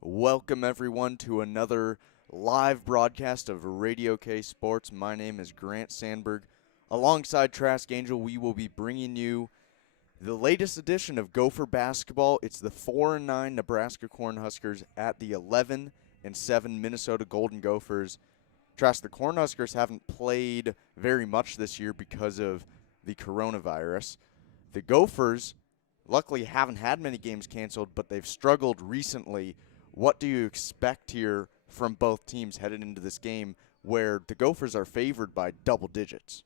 Welcome, everyone, to another live broadcast of Radio K Sports. My name is Grant Sandberg. Alongside Trask Angel, we will be bringing you the latest edition of Gopher basketball. It's the 4-9 Nebraska Cornhuskers at the 11-7 Minnesota Golden Gophers. Trask, the Cornhuskers haven't played very much this year because of the coronavirus. The Gophers luckily haven't had many games canceled, but they've struggled recently. What do you expect here from both teams headed into this game where the Gophers are favored by double digits?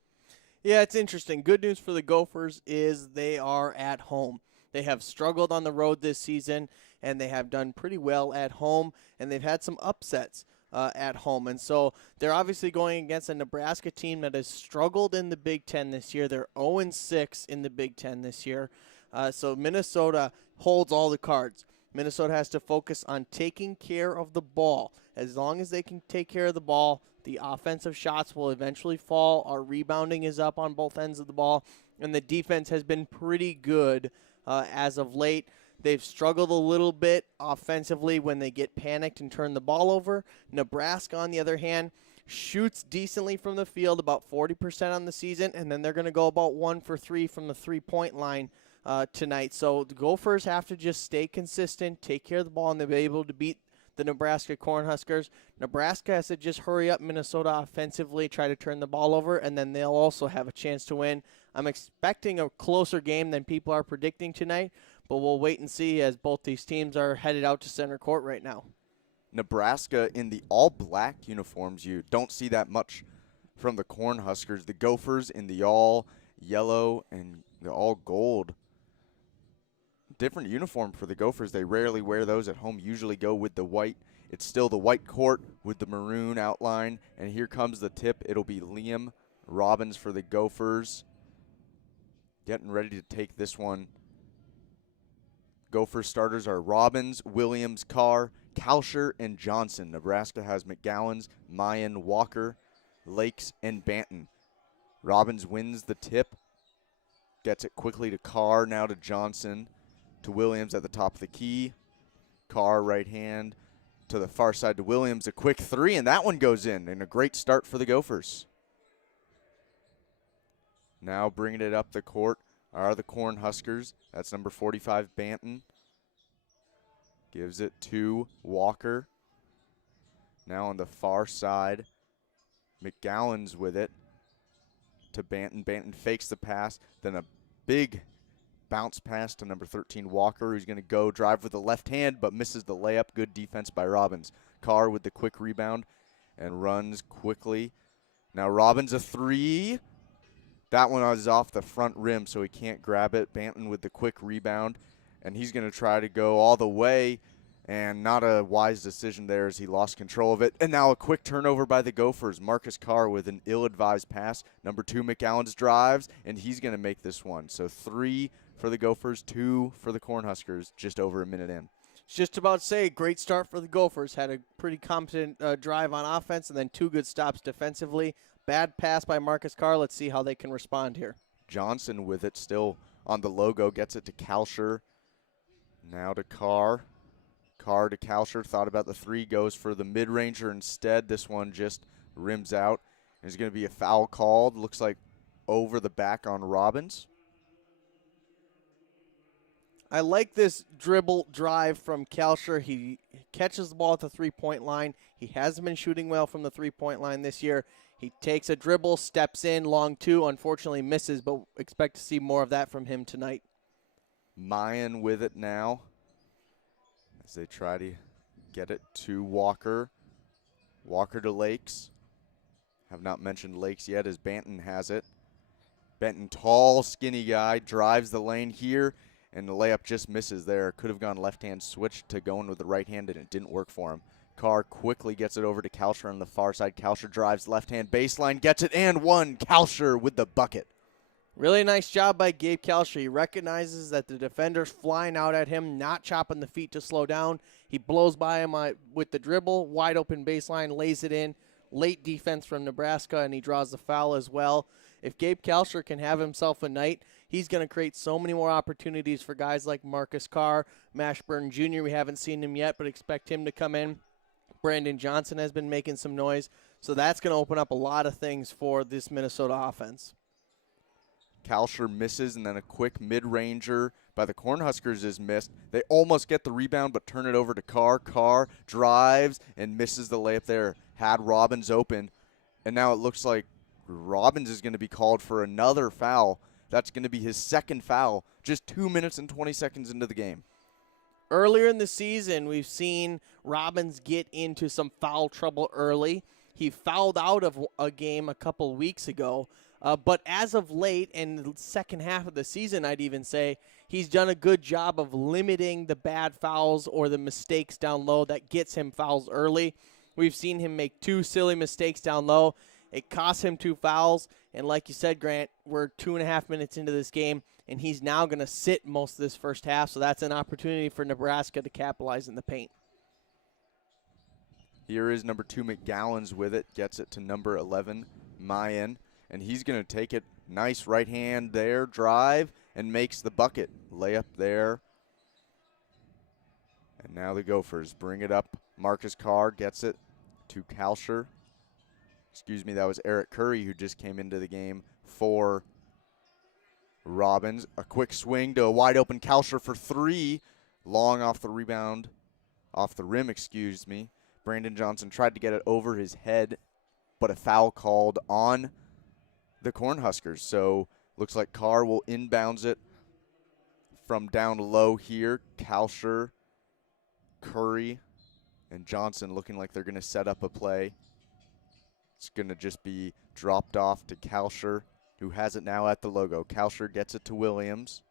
Yeah, it's interesting. Good news for the Gophers is they are at home. They have struggled on the road this season, and they have done pretty well at home, and they've had some upsets at home. And so they're obviously going against a Nebraska team that has struggled in the Big Ten this year. They're 0-6 in the Big Ten this year. So Minnesota holds all the cards. Minnesota has to focus on taking care of the ball. As long as they can take care of the ball, the offensive shots will eventually fall. Our rebounding is up on both ends of the ball, and the defense has been pretty good as of late. They've struggled a little bit offensively when they get panicked and turn the ball over. Nebraska, on the other hand, shoots decently from the field, about 40% on the season, and then they're going to go about 1 for 3 from the three-point line tonight. So the Gophers have to just stay consistent, take care of the ball, and they'll be able to beat the Nebraska Cornhuskers. Nebraska has to just hurry up Minnesota offensively, try to turn the ball over, and then they'll also have a chance to win. I'm expecting a closer game than people are predicting tonight, but we'll wait and see as both these teams are headed out to center court right now. Nebraska in the all-black uniforms, you don't see that much from the Cornhuskers. The Gophers in the all-yellow and the all-gold. Different uniform for the Gophers. They rarely wear those at home, usually go with the white. It's still the white court with the maroon outline, and here comes the tip. It'll be Liam Robbins for the Gophers. Getting ready to take this one. Gopher starters are Robbins, Williams, Carr, Kalsher, and Johnson. Nebraska has McGowens, Mayan, Walker, Lakes, and Banton. Robbins wins the tip, gets it quickly to Carr, now to Johnson, to Williams at the top of the key. Carr right hand to the far side to Williams, a quick three, and that one goes in, and a great start for the Gophers. Now bringing it up the court are the Cornhuskers. That's number 45, Banton. Gives it to Walker. Now on the far side, McGowan's with it to Banton. Banton fakes the pass, then a big bounce pass to number 13, Walker, who's going to go drive with the left hand but misses the layup. Good defense by Robbins. Carr with the quick rebound and runs quickly. Now Robbins a three. That one is off the front rim, so he can't grab it. Banton with the quick rebound, and he's going to try to go all the way, and not a wise decision there as he lost control of it. And now a quick turnover by the Gophers. Marcus Carr with an ill-advised pass. Number 2, McGowan's drives, and he's going to make this one. So 3 for the Gophers, 2 for the Cornhuskers, just over a minute in. Just about to say, great start for the Gophers. Had a pretty competent drive on offense and then 2 good stops defensively. Bad pass by Marcus Carr. Let's see how they can respond here. Johnson with it still on the logo, gets it to Kalsher. Now to Carr. Carr to Kalsher, thought about the 3, goes for the mid-ranger instead. This one just rims out. There's going to be a foul called. Looks like over the back on Robbins. I like this dribble drive from Kalsher. He catches the ball at the three-point line. He hasn't been shooting well from the three-point line this year. He takes a dribble, steps in, long 2, unfortunately misses, but expect to see more of that from him tonight. Mayan with it now as they try to get it to Walker. Walker to Lakes. Have not mentioned Lakes yet as Banton has it. Banton, tall, skinny guy, drives the lane here, and the layup just misses there. Could have gone left-hand switch to going with the right hand, and it didn't work for him. Carr quickly gets it over to Kalsher on the far side. Kalsher drives left-hand baseline, gets it, and one. Kalsher with the bucket. Really nice job by Gabe Kalsher. He recognizes that the defender's flying out at him, not chopping the feet to slow down. He blows by him with the dribble, wide open baseline, lays it in. Late defense from Nebraska, and he draws the foul as well. If Gabe Kalsher can have himself a night, he's going to create so many more opportunities for guys like Marcus Carr, Mashburn Jr. We haven't seen him yet, but expect him to come in. Brandon Johnson has been making some noise. So that's going to open up a lot of things for this Minnesota offense. Kalsher misses, and then a quick mid-ranger by the Cornhuskers is missed. They almost get the rebound, but turn it over to Carr. Carr drives and misses the layup there. Had Robbins open, and now it looks like Robbins is going to be called for another foul. That's going to be his second foul, just 2 minutes and 20 seconds into the game. Earlier in the season, we've seen Robbins get into some foul trouble early. He fouled out of a game a couple weeks ago. But as of late, in the second half of the season, I'd even say, he's done a good job of limiting the bad fouls or the mistakes down low that gets him fouls early. We've seen him make 2 silly mistakes down low. It cost him 2 fouls. And like you said, Grant, we're 2.5 minutes into this game, and he's now going to sit most of this first half. So that's an opportunity for Nebraska to capitalize in the paint. Here is number 2 McGowan's with it, gets it to number 11 Mayan. And he's going to take it, nice right hand there, drive, and makes the bucket. Layup there. And now the Gophers bring it up. Marcus Carr gets it to Kalsher. Excuse me, that was Eric Curry who just came into the game for Robbins. A quick swing to a wide open Kalsher for 3. Long off the rebound, off the rim, excuse me. Brandon Johnson tried to get it over his head, but a foul called on the Cornhuskers. So looks like Carr will inbounds it from down low here. Kalsher, Curry, and Johnson looking like they're going to set up a play. It's going to just be dropped off to Kalsher, who has it now at the logo. Kalsher gets it to Williams.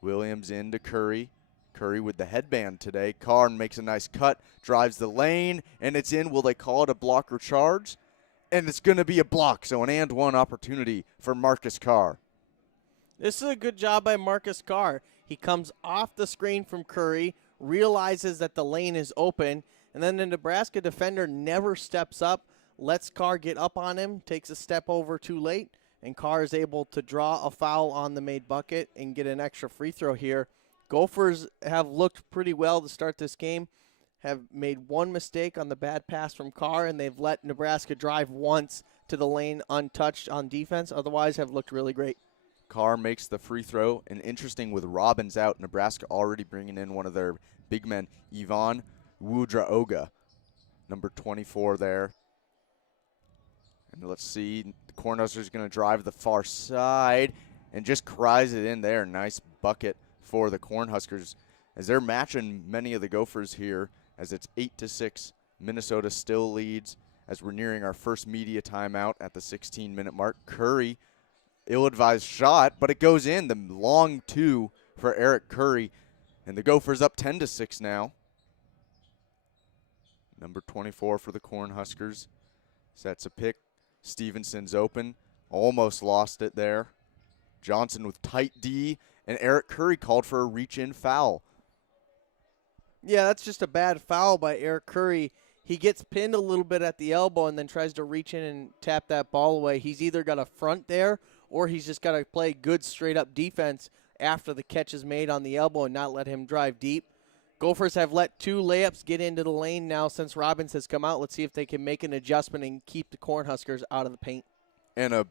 Williams into Curry. Curry with the headband today. Carr makes a nice cut, drives the lane, and it's in. Will they call it a block or charge? And it's going to be a block, so an and one opportunity for Marcus Carr. This is a good job by Marcus Carr. He comes off the screen from Curry, realizes that the lane is open, and then the Nebraska defender never steps up, lets Carr get up on him, takes a step over too late, and Carr is able to draw a foul on the made bucket and get an extra free throw here. Gophers have looked pretty well to start this game, have made 1 mistake on the bad pass from Carr, and they've let Nebraska drive once to the lane untouched on defense. Otherwise, have looked really great. Carr makes the free throw, and interesting with Robbins out, Nebraska already bringing in one of their big men, Ivan Wudraoga, number 24 there. And let's see, the Cornhuskers going to drive the far side and just cries it in there. Nice bucket for the Cornhuskers as they're matching many of the Gophers here, as it's 8-6. Minnesota still leads as we're nearing our first media timeout at the 16-minute mark. Curry, ill-advised shot, but it goes in. The long 2 for Eric Curry, and the Gophers up 10-6 now. Number 24 for the Cornhuskers sets a pick. Stevenson's open, almost lost it there. Johnson with tight D, and Eric Curry called for a reach-in foul. Yeah, that's just a bad foul by Eric Curry. He gets pinned a little bit at the elbow and then tries to reach in and tap that ball away. He's either got a front there or he's just got to play good straight-up defense after the catch is made on the elbow and not let him drive deep. Gophers have let 2 layups get into the lane now since Robbins has come out. Let's see if they can make an adjustment and keep the Cornhuskers out of the paint. And a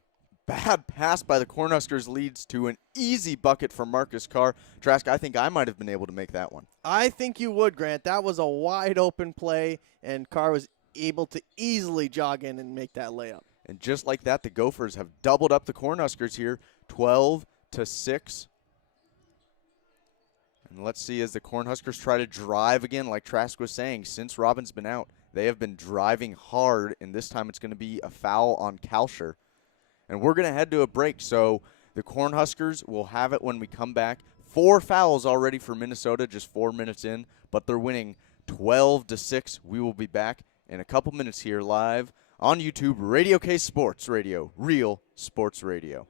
bad pass by the Cornhuskers leads to an easy bucket for Marcus Carr. Trask, I think I might have been able to make that one. I think you would, Grant. That was a wide-open play, and Carr was able to easily jog in and make that layup. And just like that, the Gophers have doubled up the Cornhuskers here, 12-6. And let's see as the Cornhuskers try to drive again, like Trask was saying, since Robin's been out. They have been driving hard, and this time it's going to be a foul on Kalsher. And we're going to head to a break, so the Cornhuskers will have it when we come back. 4 fouls already for Minnesota, just 4 minutes in, but they're winning 12-6. We will be back in a couple minutes here live on YouTube, Radio K Sports Radio, real sports radio.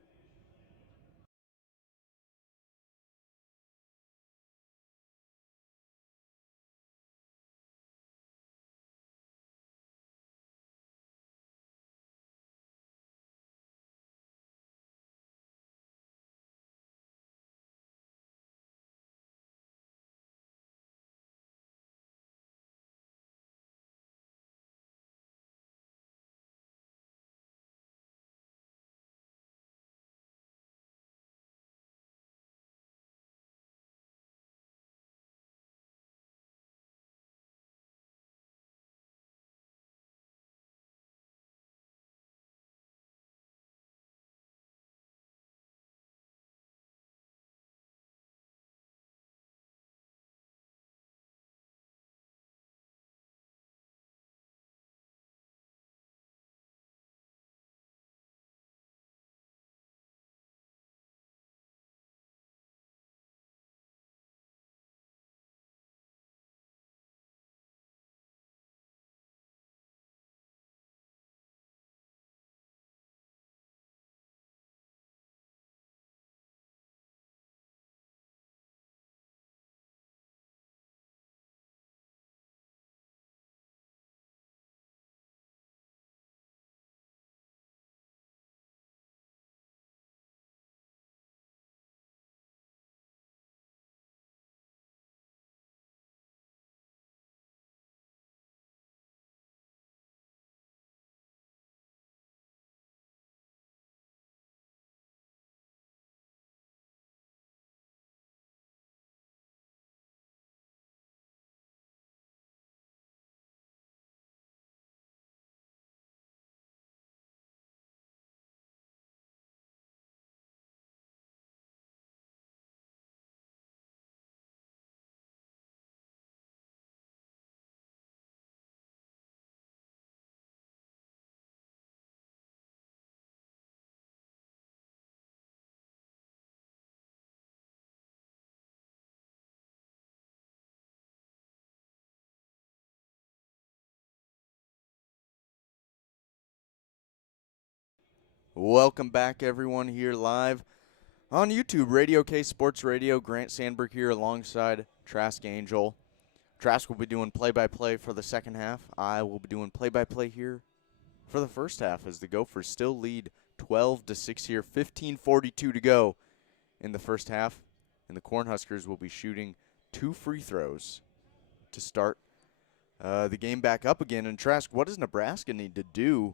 Welcome back, everyone, here live on YouTube, Radio K Sports Radio. Grant Sandberg here alongside Trask Angel. Trask will be doing play-by-play for the second half. I will be doing play-by-play here for the first half as the Gophers still lead 12-6 here, 15:42 to go in the first half. And the Cornhuskers will be shooting 2 free throws to start the game back up again. And Trask, what does Nebraska need to do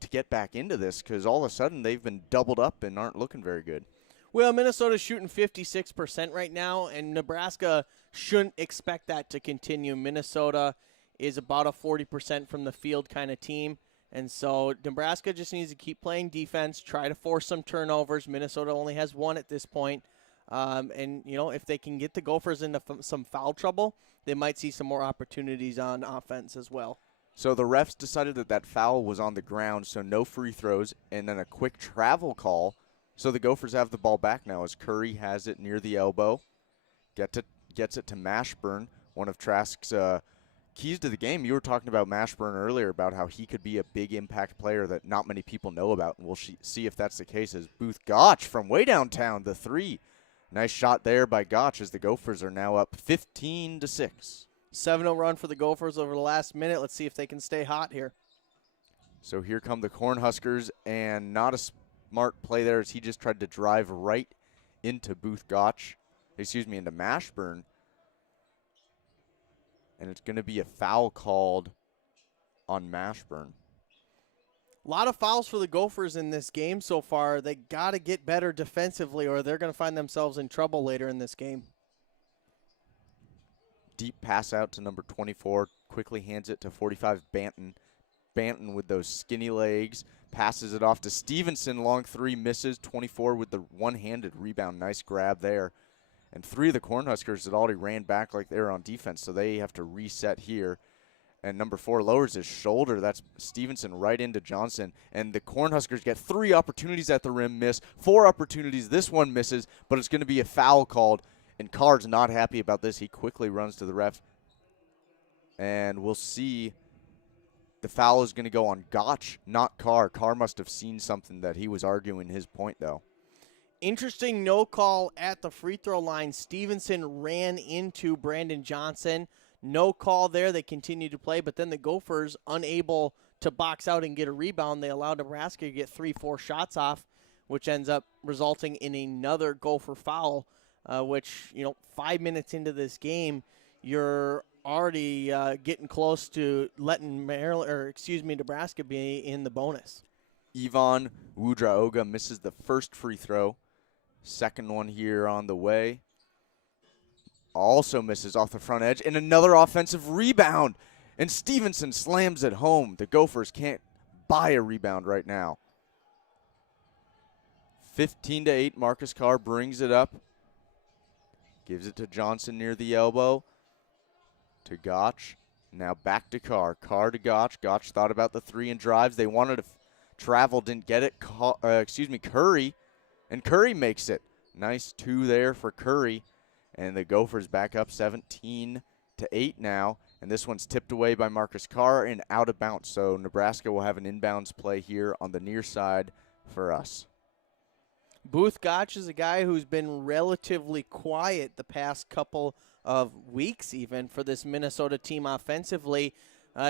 to get back into this? Because all of a sudden they've been doubled up and aren't looking very good. Well, Minnesota's shooting 56% right now, and Nebraska shouldn't expect that to continue. Minnesota is about a 40% from the field kind of team, and so Nebraska just needs to keep playing defense, try to force some turnovers. Minnesota only has 1 at this point. And, if they can get the Gophers into some foul trouble, they might see some more opportunities on offense as well. So the refs decided that foul was on the ground, so no free throws, and then a quick travel call. So the Gophers have the ball back now as Curry has it near the elbow. Gets it to Mashburn, one of Trask's keys to the game. You were talking about Mashburn earlier about how he could be a big impact player that not many people know about, and we'll see if that's the case as Booth Gotch from way downtown, the 3. Nice shot there by Gotch as the Gophers are now up 15-6. 7-0 run for the Gophers over the last minute. Let's see if they can stay hot here. So here come the Cornhuskers, and not a smart play there as he just tried to drive right into into Mashburn. And it's going to be a foul called on Mashburn. A lot of fouls for the Gophers in this game so far. They got to get better defensively or they're going to find themselves in trouble later in this game. Deep pass out to number 24. Quickly hands it to 45 Banton. Banton with those skinny legs. Passes it off to Stevenson. Long 3 misses. 24 with the one-handed rebound. Nice grab there. And 3 of the Cornhuskers had already ran back like they were on defense, so they have to reset here. And number 4 lowers his shoulder. That's Stevenson right into Johnson. And the Cornhuskers get 3 opportunities at the rim, miss. 4 opportunities. This one misses, but it's going to be a foul called. And Carr's not happy about this. He quickly runs to the ref. And we'll see. The foul is going to go on Gotch, not Carr. Carr must have seen something that he was arguing his point, though. Interesting no call at the free throw line. Stevenson ran into Brandon Johnson. No call there. They continue to play, but then the Gophers, unable to box out and get a rebound, they allow Nebraska to get 3-4 shots off, which ends up resulting in another Gopher foul, which, 5 minutes into this game, you're already getting close to letting Nebraska be in the bonus. Ivan Wudraoga misses the first free throw. Second one here on the way. Also misses off the front edge, and another offensive rebound. And Stevenson slams it home. The Gophers can't buy a rebound right now. 15-8, Marcus Carr brings it up. Gives it to Johnson near the elbow. To Gotch. Now back to Carr. Carr to Gotch. Gotch thought about the 3 and drives. They wanted to travel, didn't get it. Curry. And Curry makes it. Nice 2 there for Curry. And the Gophers back up 17-8 now. And this one's tipped away by Marcus Carr and out of bounds. So Nebraska will have an inbounds play here on the near side for us. Booth Gotch is a guy who's been relatively quiet the past couple of weeks even for this Minnesota team offensively.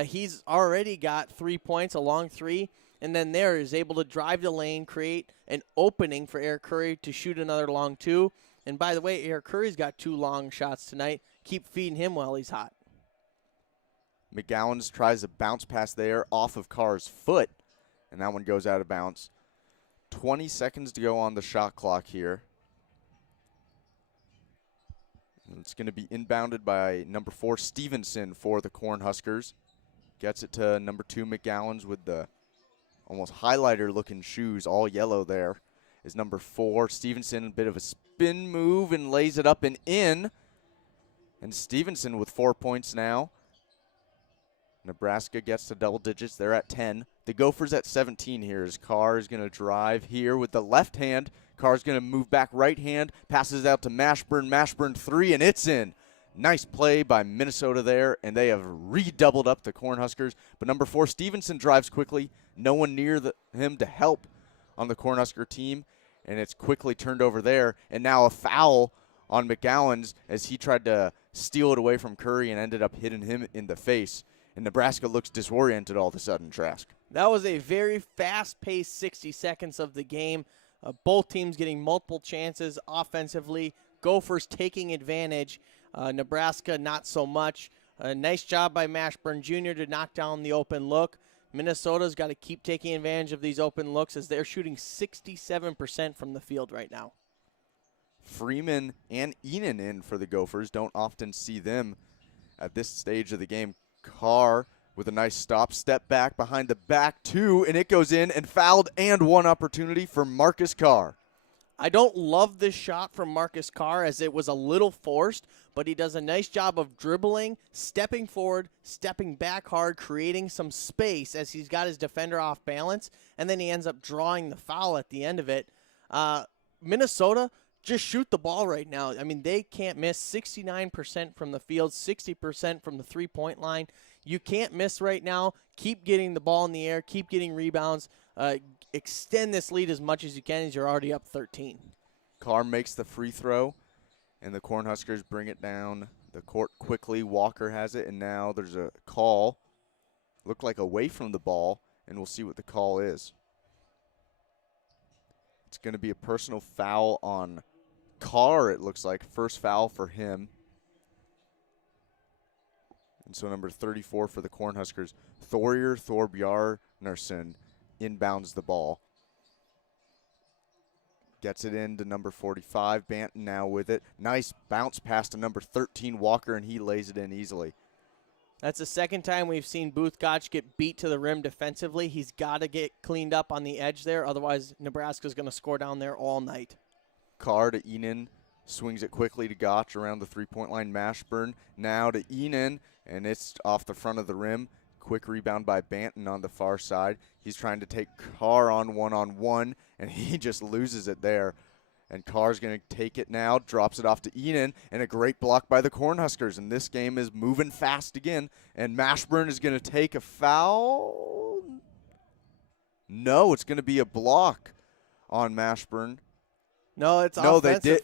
He's already got 3 points, a long 3. And then there is able to drive the lane, create an opening for Eric Curry to shoot another long 2. And by the way, Eric Curry's got 2 long shots tonight. Keep feeding him while he's hot. McGowan's tries a bounce pass there off of Carr's foot, and that one goes out of bounds. 20 seconds to go on the shot clock here. And it's going to be inbounded by number 4, Stevenson, for the Cornhuskers. Gets it to number 2, McGowan's with the almost highlighter-looking shoes, all yellow there. Is number 4, Stevenson, a bit of a spin move and lays it up and in. And Stevenson with 4 points now. Nebraska gets to double digits. They're at 10. The Gophers at 17 here as Carr is going to drive here with the left hand. Carr's going to move back right hand, passes out to Mashburn. Mashburn 3, and it's in. Nice play by Minnesota there, and they have redoubled up the Cornhuskers. But number 4, Stevenson drives quickly. No one near him to help on the Cornhusker team, and it's quickly turned over there. And now a foul on McGowan's as he tried to steal it away from Curry and ended up hitting him in the face. And Nebraska looks disoriented all of a sudden, Trask. That was a very fast-paced 60 seconds of the game. Both teams getting multiple chances offensively. Gophers taking advantage. Nebraska not so much. Nice job by Mashburn Jr. to knock down the open look. Minnesota's got to keep taking advantage of these open looks as they're shooting 67% from the field right now. Freeman and Enan in for the Gophers. Don't often see them at this stage of the game. Carr with a nice stop, step back behind the back two, and it goes in and fouled, and one opportunity for Marcus Carr. I don't love this shot from Marcus Carr as it was a little forced, but he does a nice job of dribbling, stepping forward, stepping back hard, creating some space as he's got his defender off balance, and then he ends up drawing the foul at the end of it. Minnesota, just shoot the ball right now. I mean, they can't miss. 69% from the field, 60% from the three-point line. You can't miss right now. Keep getting the ball in the air. Keep getting rebounds. Extend this lead as much as you can as you're already up 13. Carr makes the free throw, and the Cornhuskers bring it down the court quickly. Walker has it, and now there's a call. Looked like away from the ball, and we'll see what the call is. It's going to be a personal foul on Carr, it looks like. First foul for him. And so number 34 for the Cornhuskers, Thorjer Thorbjarnarson, inbounds the ball. Gets it into number 45. Banton now with it. Nice bounce pass to number 13, Walker, and he lays it in easily. That's the second time we've seen Booth Gotch get beat to the rim defensively. He's got to get cleaned up on the edge there. Otherwise, Nebraska's going to score down there all night. Carr to Enan. Swings it quickly to Gotch around the three-point line. Mashburn now to Enan, and it's off the front of the rim. Quick rebound by Banton on the far side. He's trying to take Carr on one-on-one, and he just loses it there. And Carr's going to take it now, drops it off to Enan, and a great block by the Cornhuskers. And this game is moving fast again. And Mashburn is going to take a foul. No, it's going to be a block on Mashburn. No, it's no, offensive. they did.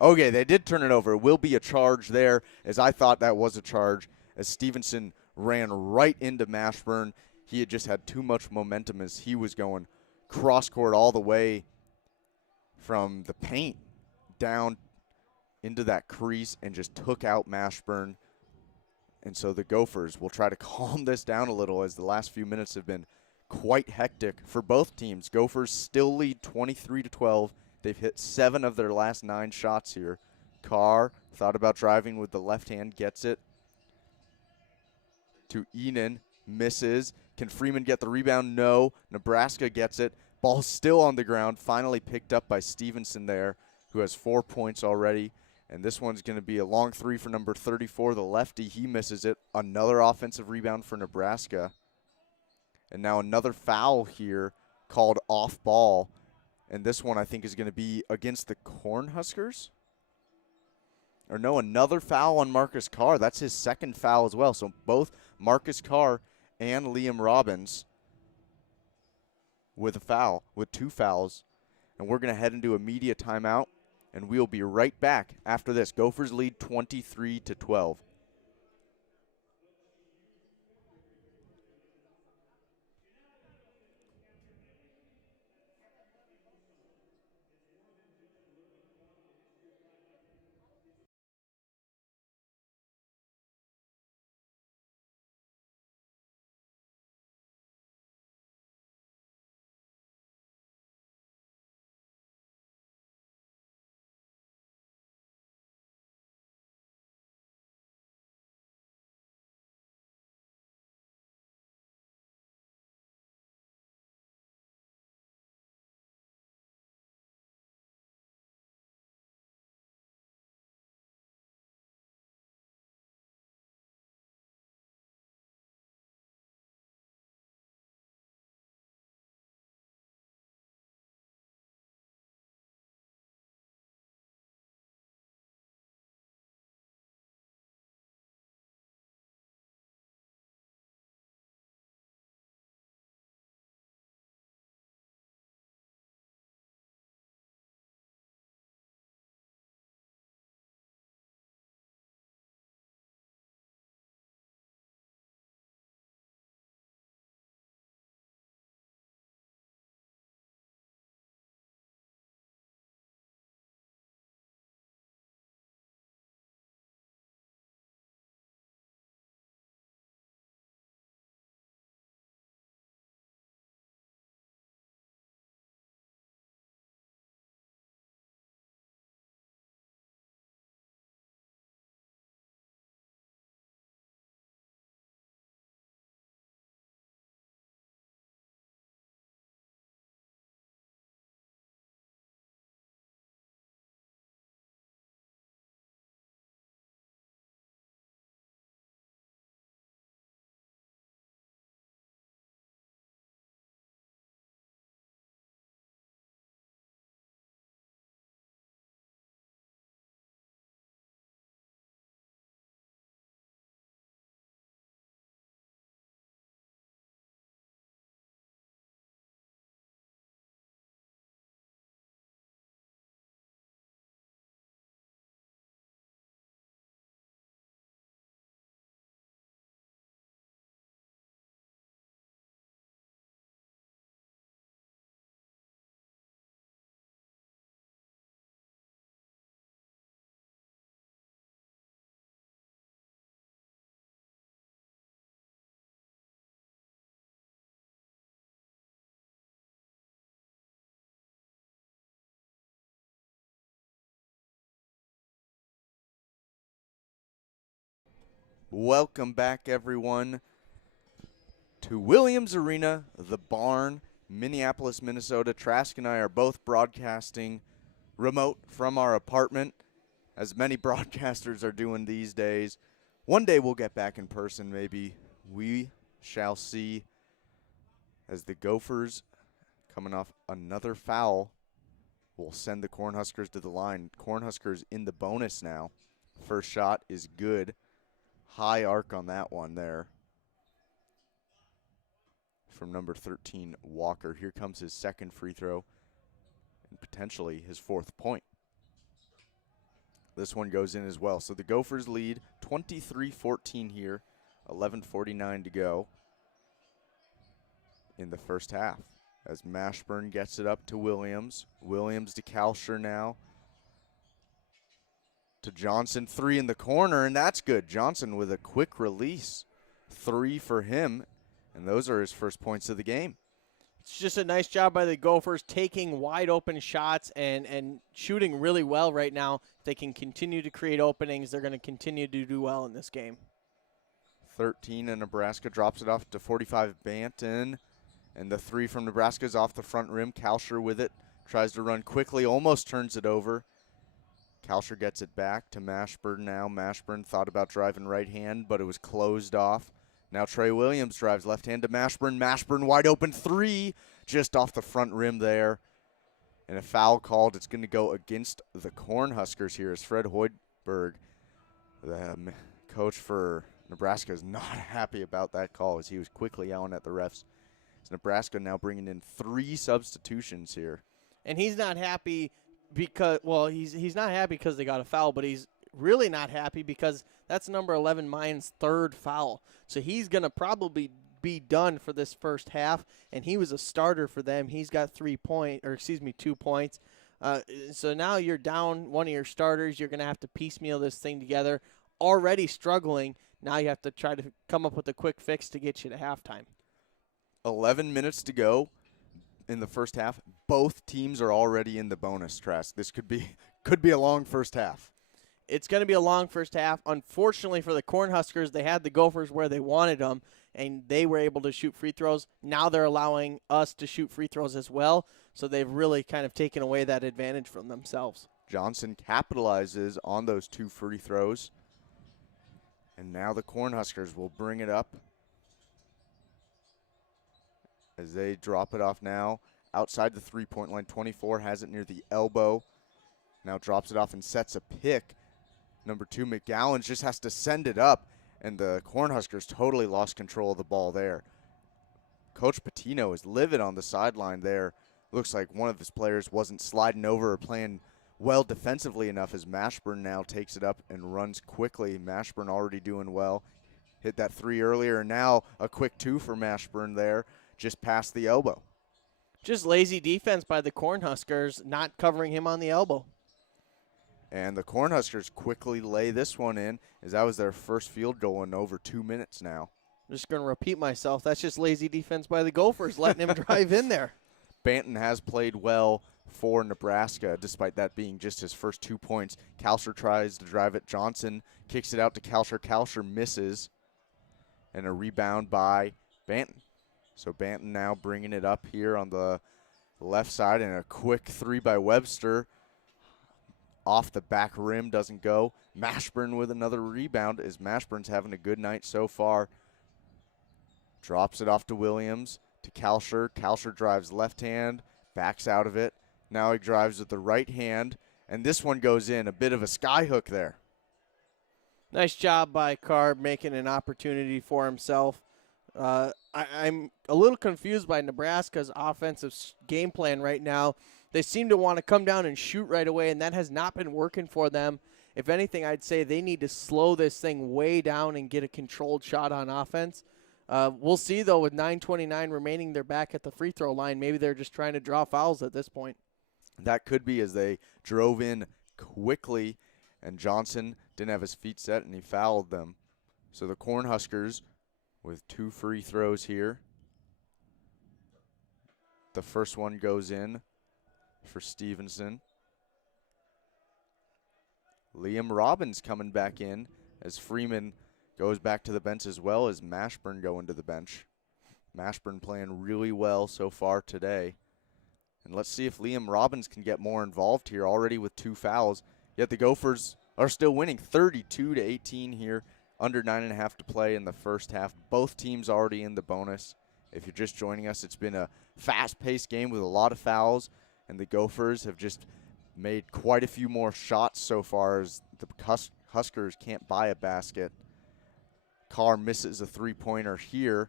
Okay, they did turn it over. It will be a charge there, as I thought that was a charge, as Stevenson ran right into Mashburn. He had just had too much momentum as he was going cross-court all the way from the paint down into that crease and just took out Mashburn. And so the Gophers will try to calm this down a little, as the last few minutes have been quite hectic for both teams. Gophers still lead 23-12. They've hit 7 of their last 9 shots here. Carr thought about driving with the left hand, gets it to Enan, misses. Can Freeman get the rebound? No. Nebraska gets it. Ball still on the ground, finally picked up by Stevenson there, who has 4 points already. And this one's going to be a long three for number 34, the lefty. He misses it. Another offensive rebound for Nebraska. And now another foul here called off ball. And this one I think is going to be against the Cornhuskers. Or no, another foul on Marcus Carr. That's his second foul as well. So both Marcus Carr and Liam Robbins with a foul, with 2 fouls. And we're going to head into a media timeout, and we'll be right back after this. Gophers lead 23-12. Welcome back, everyone, to Williams Arena, the barn, Minneapolis, Minnesota. Trask and I are both broadcasting remote from our apartment, as many broadcasters are doing these days. One day we'll get back in person, maybe. We shall see, as the Gophers, coming off another foul, will send the Cornhuskers to the line. Cornhuskers in the bonus now. First shot is good. High arc on that one there from number 13, Walker. Here comes his second free throw and potentially his fourth point. This one goes in as well. So the Gophers lead 23-14 here, 11:49 to go in the first half. As Mashburn gets it up to Williams. Williams to Kalsher now. To Johnson, three in the corner, and that's good. Johnson with a quick release. Three for him, and those are his first points of the game. It's just a nice job by the Gophers taking wide open shots and shooting really well right now. If they can continue to create openings, they're going to continue to do well in this game. 13 and Nebraska drops it off to 45 Banton. And the three from Nebraska is off the front rim. Kalsher with it. Tries to run quickly. Almost turns it over. Kalsher gets it back to Mashburn now. Mashburn thought about driving right hand, but it was closed off. Now Trey Williams drives left hand to Mashburn. Mashburn wide open three. Just off the front rim there. And a foul called. It's going to go against the Cornhuskers here as Fred Hoiberg, the coach for Nebraska, is not happy about that call as he was quickly yelling at the refs. Nebraska now bringing in three substitutions here. And he's not happy because, well, he's not happy because they got a foul, but he's really not happy because that's number 11, Mayan's third foul. So he's going to probably be done for this first half, and he was a starter for them. He's got 2 points. So now you're down one of your starters. You're going to have to piecemeal this thing together. Already struggling. Now you have to try to come up with a quick fix to get you to halftime. 11 minutes to go in the first half. Both teams are already in the bonus, Trask. This could be a long first half. It's going to be a long first half. Unfortunately for the Cornhuskers, they had the Gophers where they wanted them, and they were able to shoot free throws. Now they're allowing us to shoot free throws as well, so they've really kind of taken away that advantage from themselves. Johnson capitalizes on those two free throws, and now the Cornhuskers will bring it up as they drop it off now outside the three-point line. 24 has it near the elbow. Now drops it off and sets a pick. Number 2, McGowan, just has to send it up, and the Cornhuskers totally lost control of the ball there. Coach Patino is livid on the sideline there. Looks like one of his players wasn't sliding over or playing well defensively enough as Mashburn now takes it up and runs quickly. Mashburn already doing well. Hit that three earlier, and now a quick two for Mashburn there, just past the elbow. Just lazy defense by the Cornhuskers, not covering him on the elbow. And the Cornhuskers quickly lay this one in, as that was their first field goal in over 2 minutes now. I'm just going to repeat myself. That's just lazy defense by the Gophers, letting him drive in there. Banton has played well for Nebraska, despite that being just his first 2 points. Kalsher tries to drive it. Johnson kicks it out to Kalsher. Kalsher misses. And a rebound by Banton. So Banton now bringing it up here on the left side, and a quick three by Webster. Off the back rim, doesn't go. Mashburn with another rebound, as Mashburn's having a good night so far. Drops it off to Williams, to Kalsher. Kalsher drives left hand, backs out of it. Now he drives with the right hand, and this one goes in. A bit of a sky hook there. Nice job by Carb making an opportunity for himself. I'm a little confused by Nebraska's offensive game plan right now. They seem to want to come down and shoot right away, and that has not been working for them. If anything, I'd say they need to slow this thing way down and get a controlled shot on offense. We'll see, though, with 9:29 remaining, they're back at the free throw line. Maybe they're just trying to draw fouls at this point. That could be, as they drove in quickly, and Johnson didn't have his feet set, and he fouled them. So the Cornhuskers with 2 free throws here. The first one goes in for Stevenson. Liam Robbins coming back in as Freeman goes back to the bench, as well as Mashburn going to the bench. Mashburn playing really well so far today. And let's see if Liam Robbins can get more involved here, already with 2 fouls. Yet the Gophers are still winning 32-18 here. Under 9.5 to play in the first half. Both teams already in the bonus. If you're just joining us, it's been a fast-paced game with a lot of fouls, and the Gophers have just made quite a few more shots so far as the Huskers can't buy a basket. Carr misses a three-pointer here.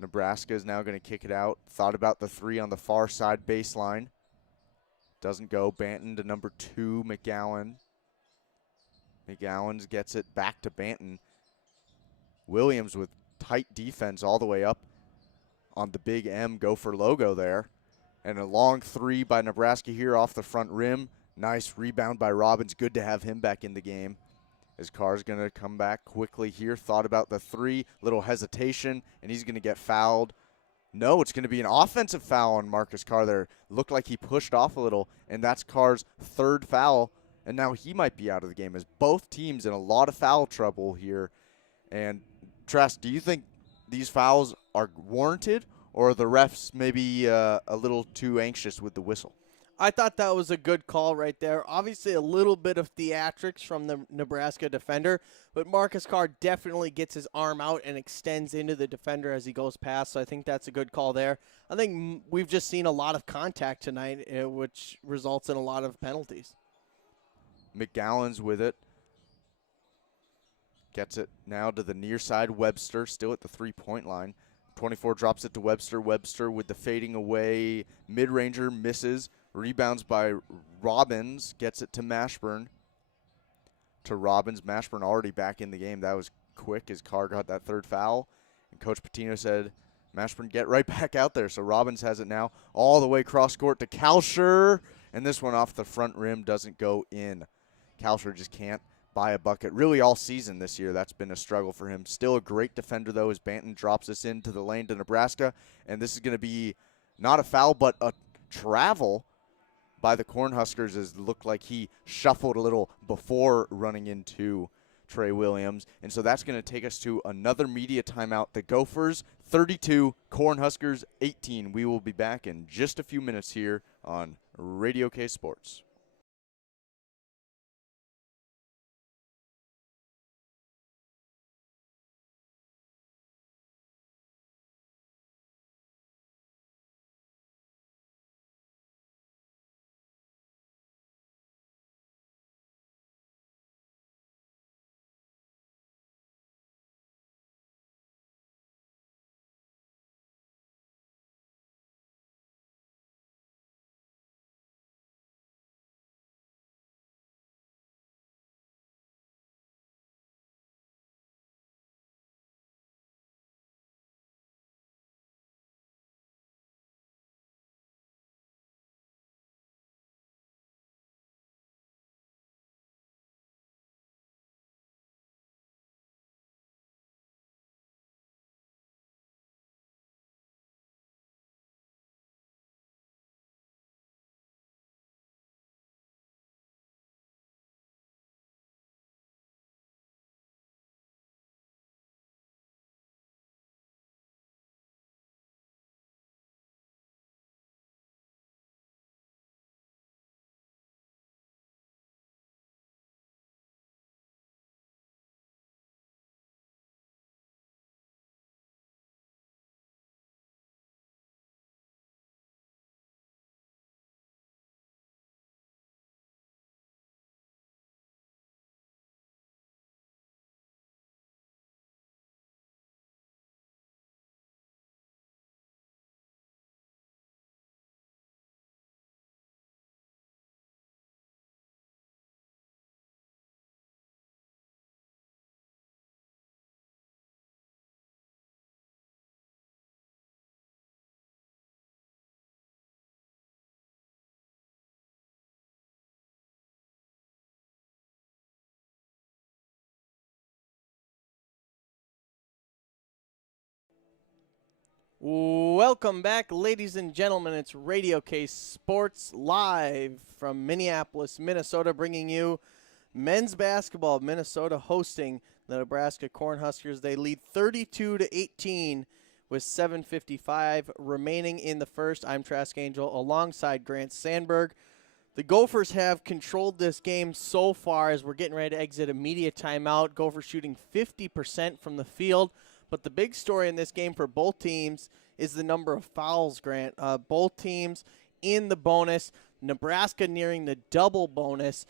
Nebraska is now going to kick it out. Thought about the 3 on the far side baseline. Doesn't go. Banton to number 2, McGowan. McGowan gets it back to Banton. Williams with tight defense all the way up on the big M Gopher logo there. And a long 3 by Nebraska here off the front rim. Nice rebound by Robbins. Good to have him back in the game. As Carr's going to come back quickly here. Thought about the 3. Little hesitation, and he's going to get fouled. No, it's going to be an offensive foul on Marcus Carr there. Looked like he pushed off a little, and that's Carr's 3rd foul. And now he might be out of the game, as both teams in a lot of foul trouble here. And, Trask, do you think these fouls are warranted, or are the refs maybe a little too anxious with the whistle? I thought that was a good call right there. Obviously, a little bit of theatrics from the Nebraska defender, but Marcus Carr definitely gets his arm out and extends into the defender as he goes past, so I think that's a good call there. I think we've just seen a lot of contact tonight, which results in a lot of penalties. McGowan's with it. Gets it now to the near side. Webster still at the 3-point line. 24 drops it to Webster. Webster with the fading away mid-ranger, misses. Rebounds by Robbins. Gets it to Mashburn. To Robbins. Mashburn already back in the game. That was quick as Carr got that 3rd foul. And Coach Patino said, Mashburn, get right back out there. So Robbins has it now all the way cross court to Kalsher. And this one off the front rim doesn't go in. Kalsher just can't buy a bucket. Really all season this year, that's been a struggle for him. Still a great defender, though, as Banton drops this into the lane to Nebraska. And this is going to be not a foul, but a travel by the Cornhuskers, as it looked like he shuffled a little before running into Trey Williams. And so that's going to take us to another media timeout. The Gophers 32, Cornhuskers 18. We will be back in just a few minutes here on Radio K Sports. Welcome back, ladies and gentlemen. It's Radio K Sports live from Minneapolis, Minnesota, bringing you men's basketball. Minnesota hosting The Nebraska Cornhuskers, they lead 32-18 with 7:55 remaining in the first. I'm Trask Angel alongside Grant Sandberg. The Gophers have controlled this game so far as we're getting ready to exit a media timeout. Gophers shooting 50% from the field. But the big story in this game for both teams is the number of fouls, Grant. Both teams in the bonus. Nebraska nearing the double bonus.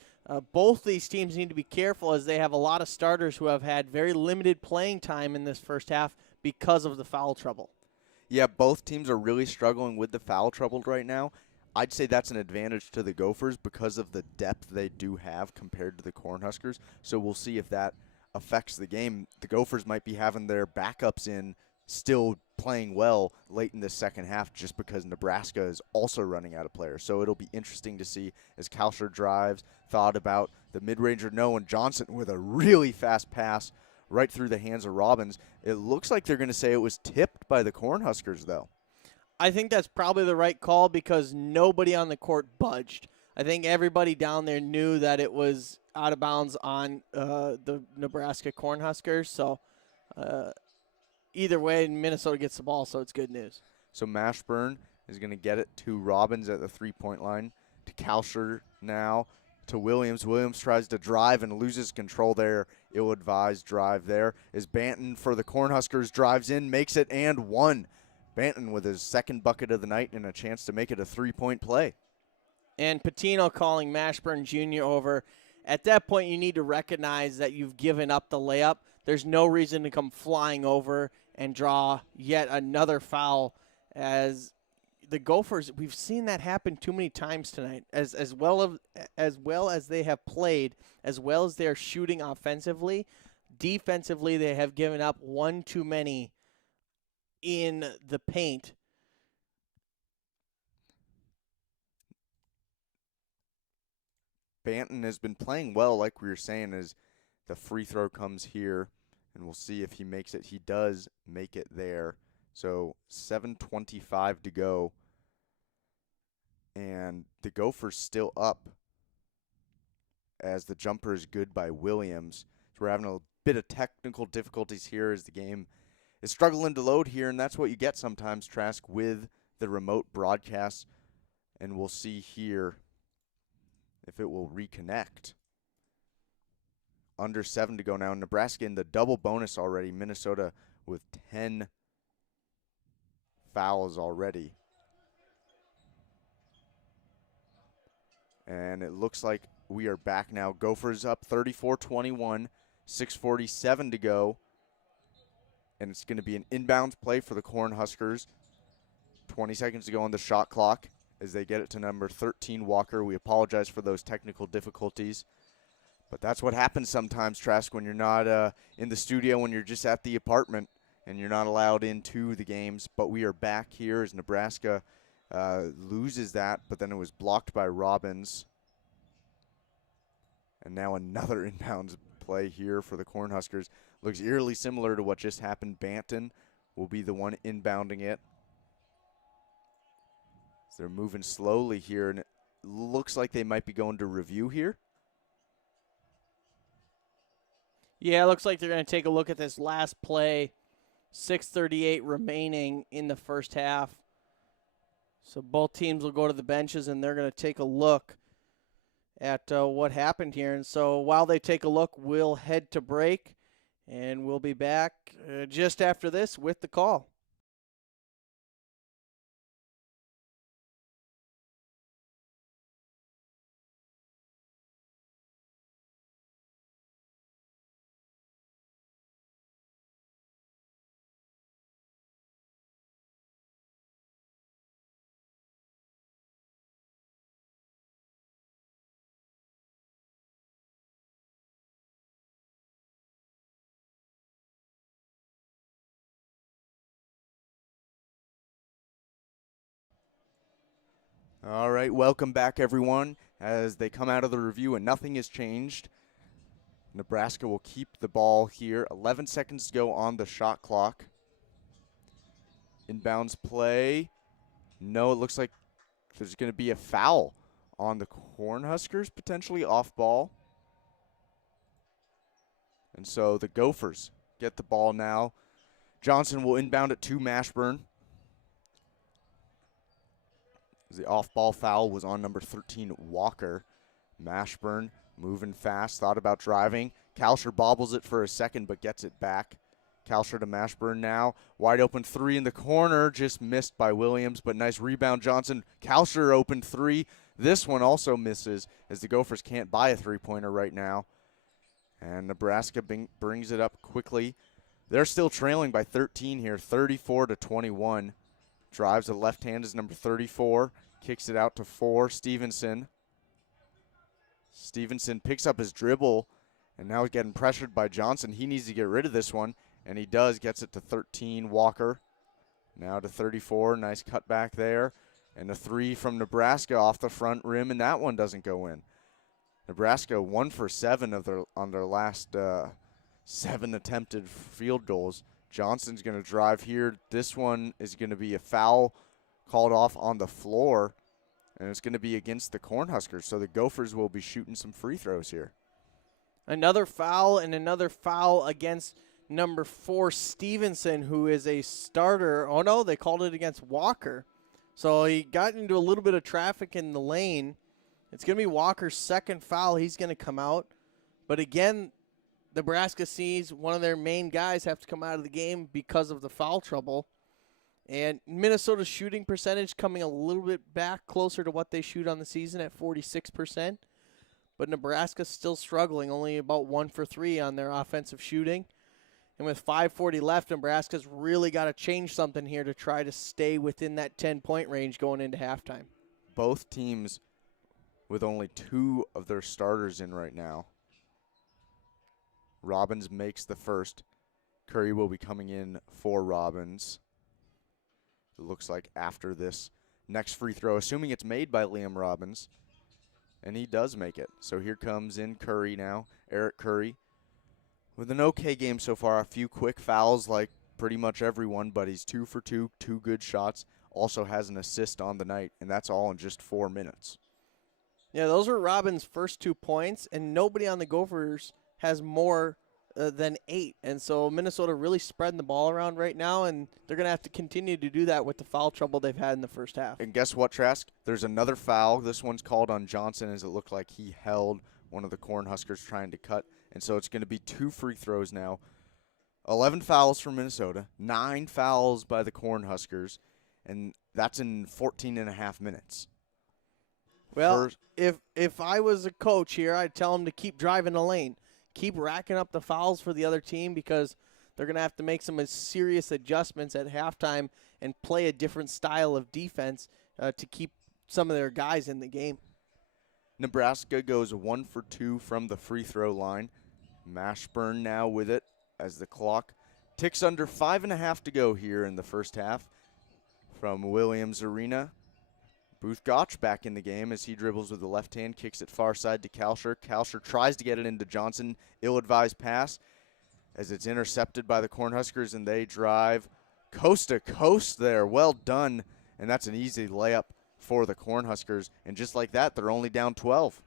Both these teams need to be careful as they have a lot of starters who have had very limited playing time in this first half because of the foul trouble. Yeah, both teams are really struggling with the foul trouble right now. I'd say that's an advantage to the Gophers because of the depth they do have compared to the Cornhuskers. So we'll see if that affects the game. The Gophers might be having their backups in still playing well late in the second half just because Nebraska is also running out of players. So it'll be interesting to see as Kalsher drives, thought about the mid-ranger Noah Johnson with a really fast pass right through the hands of Robbins. It looks like they're going to say it was tipped by the Cornhuskers, though. I think that's probably the right call because nobody on the court budged. I think everybody down there knew that it was out of bounds on the Nebraska Cornhuskers. So either way, Minnesota gets the ball, so it's good news. So Mashburn is going to get it to Robbins at the three-point line, to Kalsher now, to Williams. Williams tries to drive and loses control there. Ill-advised drive there. As Banton for the Cornhuskers drives in, makes it, and one. Banton with his second bucket of the night and a chance to make it a three-point play. And Patino calling Mashburn Jr. over. At that point, you need to recognize that you've given up the layup. There's no reason to come flying over and draw yet another foul as the Gophers, we've seen that happen too many times tonight. As well as they have played, as well as they're shooting offensively, defensively they have given up one too many in the paint. Banton has been playing well, like we were saying, as the free throw comes here, and we'll see if he makes it. He does make it there. So 7:25 to go, and the Gophers still up as the jumper is good by Williams. So we're having a bit of technical difficulties here as the game is struggling to load here, and that's what you get sometimes, Trask, with the remote broadcast. And we'll see here if it will reconnect. Under 7 to go now. Nebraska in the double bonus already. Minnesota with 10 fouls already. And it looks like we are back now. Gophers up 34-21, 6:47 to go. And it's going to be an inbounds play for the Cornhuskers. 20 seconds to go on the shot clock as they get it to number 13, Walker. We apologize for those technical difficulties. But that's what happens sometimes, Trask, when you're not in the studio, when you're just at the apartment and you're not allowed into the games. But we are back here as Nebraska loses that, but then it was blocked by Robbins. And now another inbounds play here for the Cornhuskers. Looks eerily similar to what just happened. Banton will be the one inbounding it. So they're moving slowly here, and it looks like they might be going to review here. Yeah, it looks like they're going to take a look at this last play. 6:38 remaining in the first half. So both teams will go to the benches, and they're going to take a look at what happened here. And so while they take a look, we'll head to break, and we'll be back just after this with the call. All right, welcome back, everyone. As they come out of the review and nothing has changed, Nebraska will keep the ball here. 11 seconds to go on the shot clock. Inbounds play. No, it looks like there's going to be a foul on the Cornhuskers, potentially off ball. And so the Gophers get the ball now. Johnson will inbound it to Mashburn. The off-ball foul was on number 13, Walker. Mashburn moving fast, thought about driving. Kalsher bobbles it for a second but gets it back. Kalsher to Mashburn now. Wide open three in the corner, just missed by Williams, but nice rebound, Johnson. Kalsher open three. This one also misses as the Gophers can't buy a three-pointer right now. And Nebraska brings it up quickly. They're still trailing by 13 here, 34-21. Drives the left hand is number 34. Kicks it out to 4, Stevenson. Stevenson picks up his dribble, and now he's getting pressured by Johnson. He needs to get rid of this one, and he does. Gets it to 13, Walker. Now to 34, nice cutback there. And a three from Nebraska off the front rim, and that one doesn't go in. Nebraska 1 for 7 on their last 7 attempted field goals. Johnson's going to drive here. This one is going to be a foul called off on the floor, and it's going to be against the Cornhuskers. So the Gophers will be shooting some free throws here. Another foul and another foul against number 4, Stevenson, who is a starter. Oh, no, they called it against Walker. So he got into a little bit of traffic in the lane. It's going to be Walker's second foul. He's going to come out. But again, Nebraska sees one of their main guys have to come out of the game because of the foul trouble. And Minnesota's shooting percentage coming a little bit back closer to what they shoot on the season at 46%. But Nebraska's still struggling, only about 1 for 3 on their offensive shooting. And with 5:40 left, Nebraska's really got to change something here to try to stay within that 10-point range going into halftime. Both teams with only 2 of their starters in right now. Robbins makes the first. Curry will be coming in for Robbins. It looks like after this next free throw, assuming it's made by Liam Robbins. And he does make it. So here comes in Curry now, Eric Curry. With an okay game so far, a few quick fouls like pretty much everyone, but he's 2 for 2, 2 good shots. Also has an assist on the night, and that's all in just 4 minutes. Yeah, those were Robbins' first 2 points, and nobody on the Gophers has more than 8. And so Minnesota really spreading the ball around right now, and they're going to have to continue to do that with the foul trouble they've had in the first half. And guess what, Trask? There's another foul. This one's called on Johnson as it looked like he held one of the Cornhuskers trying to cut. And so it's going to be 2 free throws now. 11 fouls for Minnesota, 9 fouls by the Cornhuskers, and that's in 14 and a half minutes. Well, if I was a coach here, I'd tell them to keep driving the lane. Keep racking up the fouls for the other team because they're going to have to make some serious adjustments at halftime and play a different style of defense to keep some of their guys in the game. Nebraska goes 1 for 2 from the free throw line. Mashburn now with it as the clock ticks under 5.5 to go here in the first half from Williams Arena. Booth Gotch back in the game as he dribbles with the left hand, kicks it far side to Kalsher. Kalsher tries to get it into Johnson. Ill-advised pass as it's intercepted by the Cornhuskers, and they drive coast to coast there. Well done, and that's an easy layup for the Cornhuskers. And just like that, they're only down 12.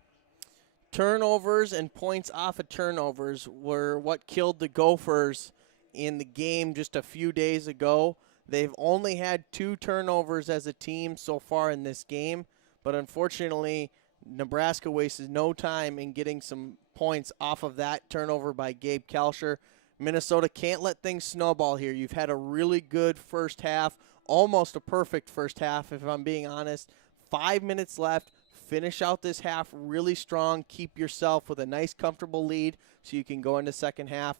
Turnovers and points off of turnovers were what killed the Gophers in the game just a few days ago. They've only had 2 turnovers as a team so far in this game, but unfortunately, Nebraska wasted no time in getting some points off of that turnover by Gabe Kalsher. Minnesota can't let things snowball here. You've had a really good first half, almost a perfect first half, if I'm being honest. 5 minutes left. Finish out this half really strong. Keep yourself with a nice, comfortable lead so you can go into second half.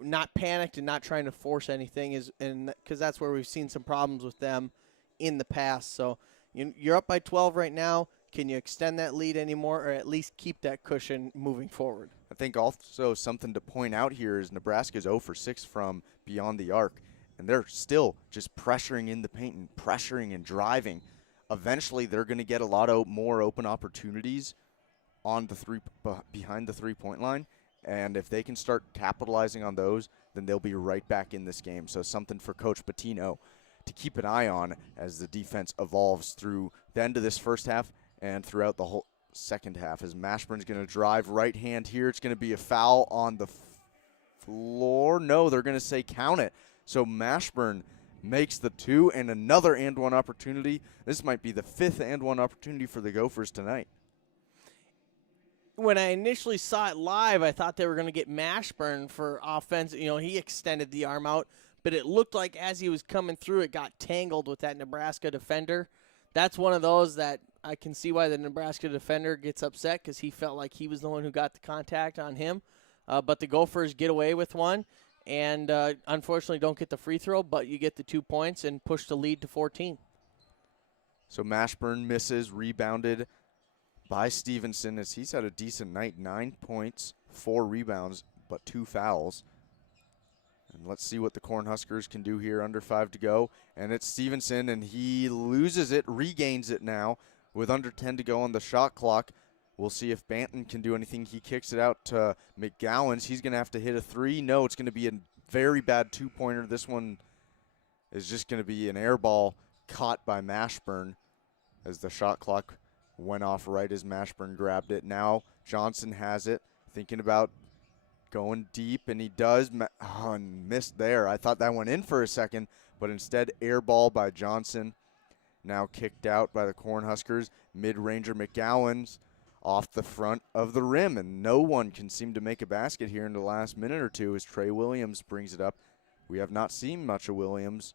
Not panicked and not trying to force anything, because that's where we've seen some problems with them in the past. So you're up by 12 right now. Can you extend that lead anymore, or at least keep that cushion moving forward? I think also something to point out here is Nebraska's 0 for 6 from beyond the arc, and they're still just pressuring in the paint and pressuring and driving. Eventually, they're going to get a lot more open opportunities on the behind the three-point line. And if they can start capitalizing on those, then they'll be right back in this game. So something for Coach Patino to keep an eye on as the defense evolves through the end of this first half and throughout the whole second half. As Mashburn's going to drive right hand here, it's going to be a foul on the floor. No, they're going to say count it. So Mashburn makes the 2 and another and 1 opportunity. This might be the 5th and 1 opportunity for the Gophers tonight. When I initially saw it live, I thought they were going to get Mashburn for offense. You know, he extended the arm out, but it looked like as he was coming through, it got tangled with that Nebraska defender. That's one of those that I can see why the Nebraska defender gets upset because he felt like he was the one who got the contact on him. But the Gophers get away with one and unfortunately don't get the free throw, but you get the 2 points and push the lead to 14. So Mashburn misses, rebounded by Stevenson as he's had a decent night. 9 points, 4 rebounds, but 2 fouls. And let's see what the Cornhuskers can do here. Under 5 to go. And it's Stevenson, and he loses it, regains it now with under 10 to go on the shot clock. We'll see if Banton can do anything. He kicks it out to McGowan's. He's going to have to hit a 3. No, it's going to be a very bad 2-pointer. This one is just going to be an air ball caught by Mashburn as the shot clock went off right as Mashburn grabbed it. Now Johnson has it, thinking about going deep, and he does. And missed there. I thought that went in for a second, but instead air ball by Johnson. Now kicked out by the Cornhuskers. Mid-ranger McGowan's off the front of the rim, and no one can seem to make a basket here in the last minute or two as Trey Williams brings it up. We have not seen much of Williams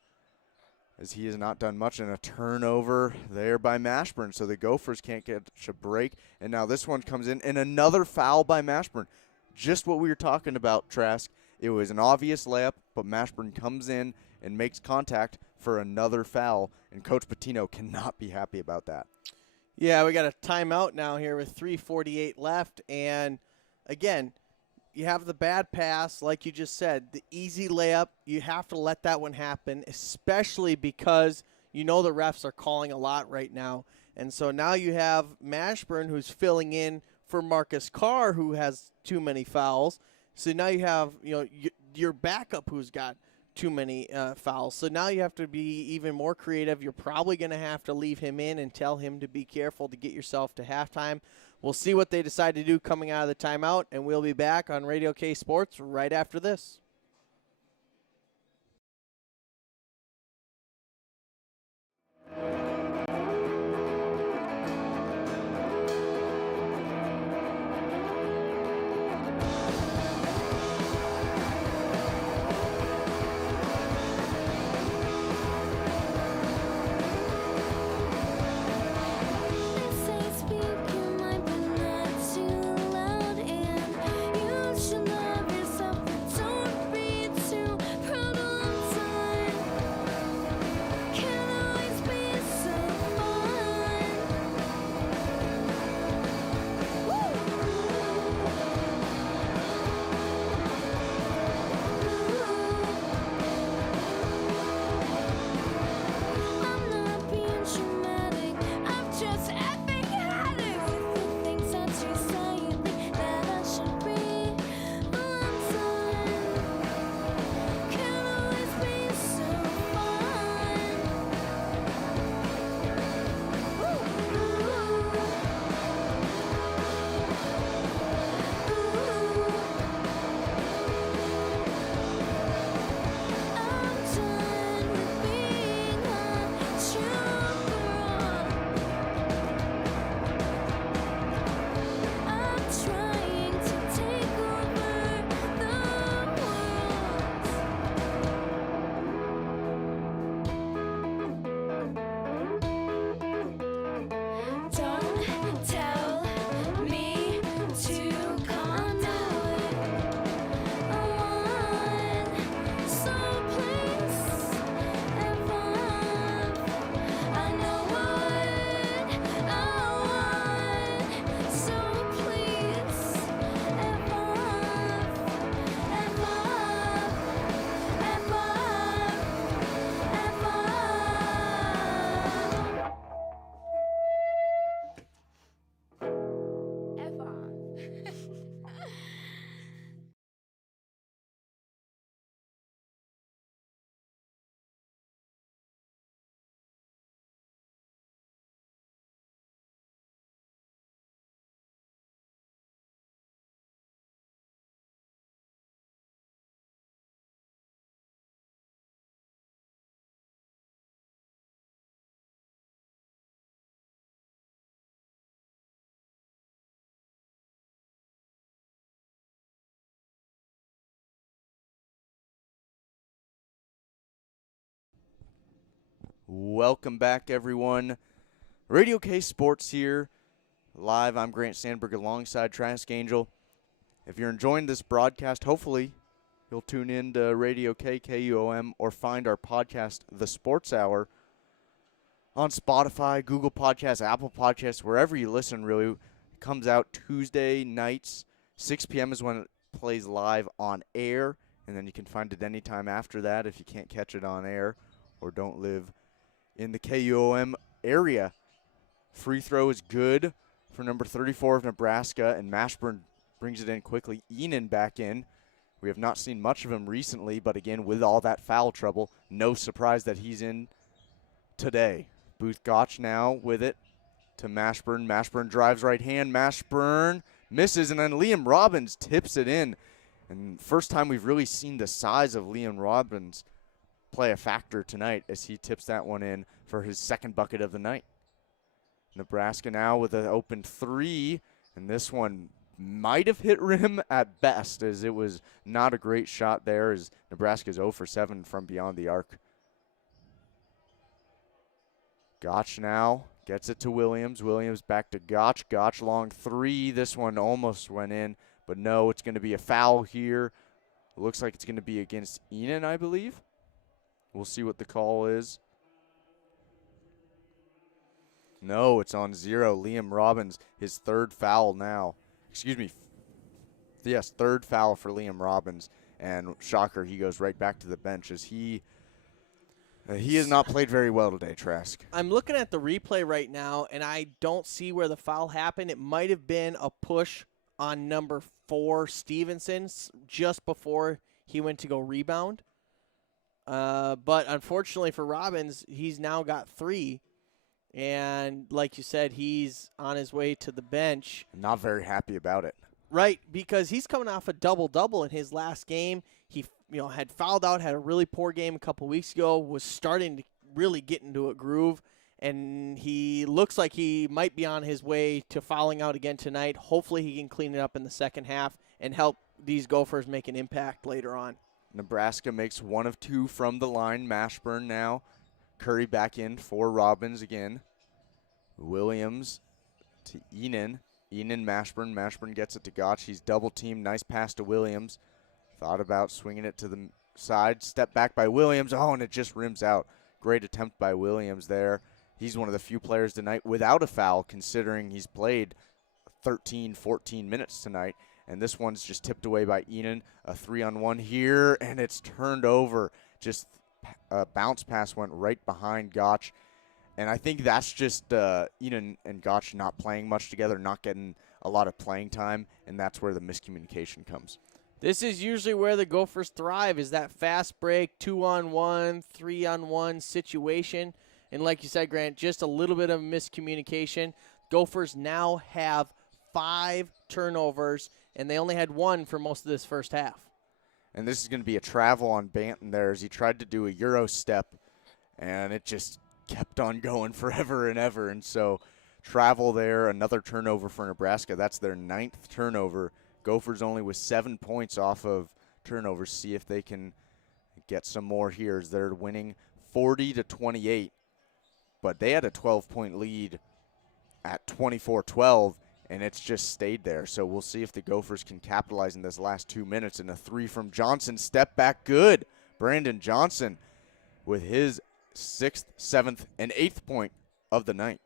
as he has not done much, and a turnover there by Mashburn, so the Gophers can't get a break. And now this one comes in, and another foul by Mashburn. Just what we were talking about, Trask. It was an obvious layup, but Mashburn comes in and makes contact for another foul, and Coach Patino cannot be happy about that. Yeah, we got a timeout now here with 3:48 left, and again, you have the bad pass, like you just said, the easy layup. You have to let that one happen, especially because you know the refs are calling a lot right now. And so now you have Mashburn who's filling in for Marcus Carr, who has too many fouls. So now you have your backup who's got too many fouls. So now you have to be even more creative. You're probably going to have to leave him in and tell him to be careful to get yourself to halftime. We'll see what they decide to do coming out of the timeout, and we'll be back on Radio K Sports right after this. Don't Welcome back, everyone. Radio K Sports here. Live, I'm Grant Sandberg alongside Trask Angel. If you're enjoying this broadcast, hopefully you'll tune in to Radio K, KUOM, or find our podcast, The Sports Hour, on Spotify, Google Podcasts, Apple Podcasts, wherever you listen, really. It comes out Tuesday nights. 6 p.m. is when it plays live on air, and then you can find it anytime after that if you can't catch it on air or don't live in the KUOM area. Free throw is good for number 34 of Nebraska, and Mashburn brings it in quickly. Enan back in. We have not seen much of him recently, but again, with all that foul trouble, no surprise that he's in today. Booth Gotch now with it to Mashburn. Mashburn drives right hand. Mashburn misses, and then Liam Robbins tips it in. And first time we've really seen the size of Liam Robbins play a factor tonight as he tips that one in for his second bucket of the night. Nebraska now with an open three, and this one might have hit rim at best, as it was not a great shot there, as Nebraska's 0 for 7 from beyond the arc. Gotch now gets it to Williams. Williams back to Gotch. Gotch long three. This one almost went in, but no, it's going to be a foul here. It looks like it's going to be against Enan, I believe. We'll see what the call is. No, it's on 0. Liam Robbins, his third foul now. Excuse me. Yes, third foul for Liam Robbins. And shocker, he goes right back to the bench as he has not played very well today, Trask. I'm looking at the replay right now, and I don't see where the foul happened. It might have been a push on number 4, Stevenson, just before he went to go rebound. But unfortunately for Robbins, he's now got 3. And like you said, he's on his way to the bench. Not very happy about it. Right, because he's coming off a double-double in his last game. He had fouled out, had a really poor game a couple weeks ago, was starting to really get into a groove, and he looks like he might be on his way to fouling out again tonight. Hopefully he can clean it up in the second half and help these Gophers make an impact later on. Nebraska makes 1 of 2 from the line. Mashburn now. Curry back in for Robbins again. Williams to Enan. Enan, Mashburn. Mashburn gets it to Gotch. He's double teamed. Nice pass to Williams. Thought about swinging it to the side. Step back by Williams. Oh, and it just rims out. Great attempt by Williams there. He's one of the few players tonight without a foul, considering he's played 13, 14 minutes tonight. And this one's just tipped away by Enan. A 3-on-1 here, and it's turned over. Just a bounce pass went right behind Gotch. And I think that's just Enan and Gotch not playing much together, not getting a lot of playing time, and that's where the miscommunication comes. This is usually where the Gophers thrive, is that fast break, 2-on-1, 3-on-1 situation. And like you said, Grant, just a little bit of miscommunication. Gophers now have 5 turnovers, and they only had 1 for most of this first half. And this is going to be a travel on Banton there as he tried to do a Euro step, and it just kept on going forever and ever. And so travel there, another turnover for Nebraska. That's their 9th turnover. Gophers only with 7 points off of turnovers. See if they can get some more here as they're winning 40-28. But they had a 12-point lead at 24-12. And it's just stayed there. So we'll see if the Gophers can capitalize in this last 2 minutes. And a 3 from Johnson. Step back good. Brandon Johnson with his 6th, 7th, and 8th point of the night.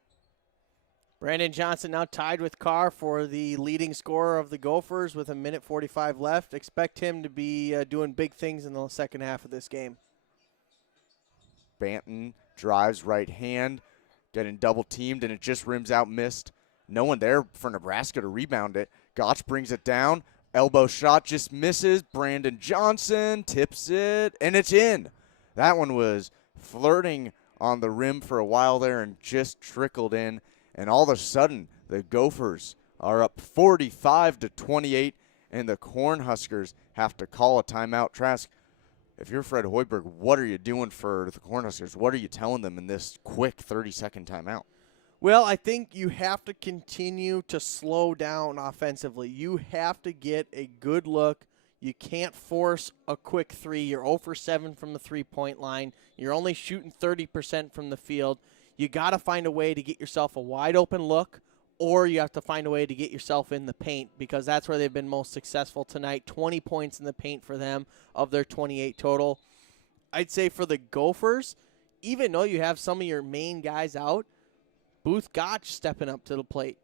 Brandon Johnson now tied with Carr for the leading scorer of the Gophers with 1:45 left. Expect him to be doing big things in the second half of this game. Banton drives right hand. Getting double teamed, and it just rims out, missed. No one there for Nebraska to rebound it. Gotch brings it down. Elbow shot just misses. Brandon Johnson tips it, and it's in. That one was flirting on the rim for a while there and just trickled in. And all of a sudden, the Gophers are up 45-28, and the Cornhuskers have to call a timeout. Trask, if you're Fred Hoiberg, what are you doing for the Cornhuskers? What are you telling them in this quick 30-second timeout? Well, I think you have to continue to slow down offensively. You have to get a good look. You can't force a quick three. You're 0 for 7 from the three-point line. You're only shooting 30% from the field. You got to find a way to get yourself a wide-open look, or you have to find a way to get yourself in the paint, because that's where they've been most successful tonight. 20 points in the paint for them of their 28 total. I'd say for the Gophers, even though you have some of your main guys out, Booth Gotch stepping up to the plate.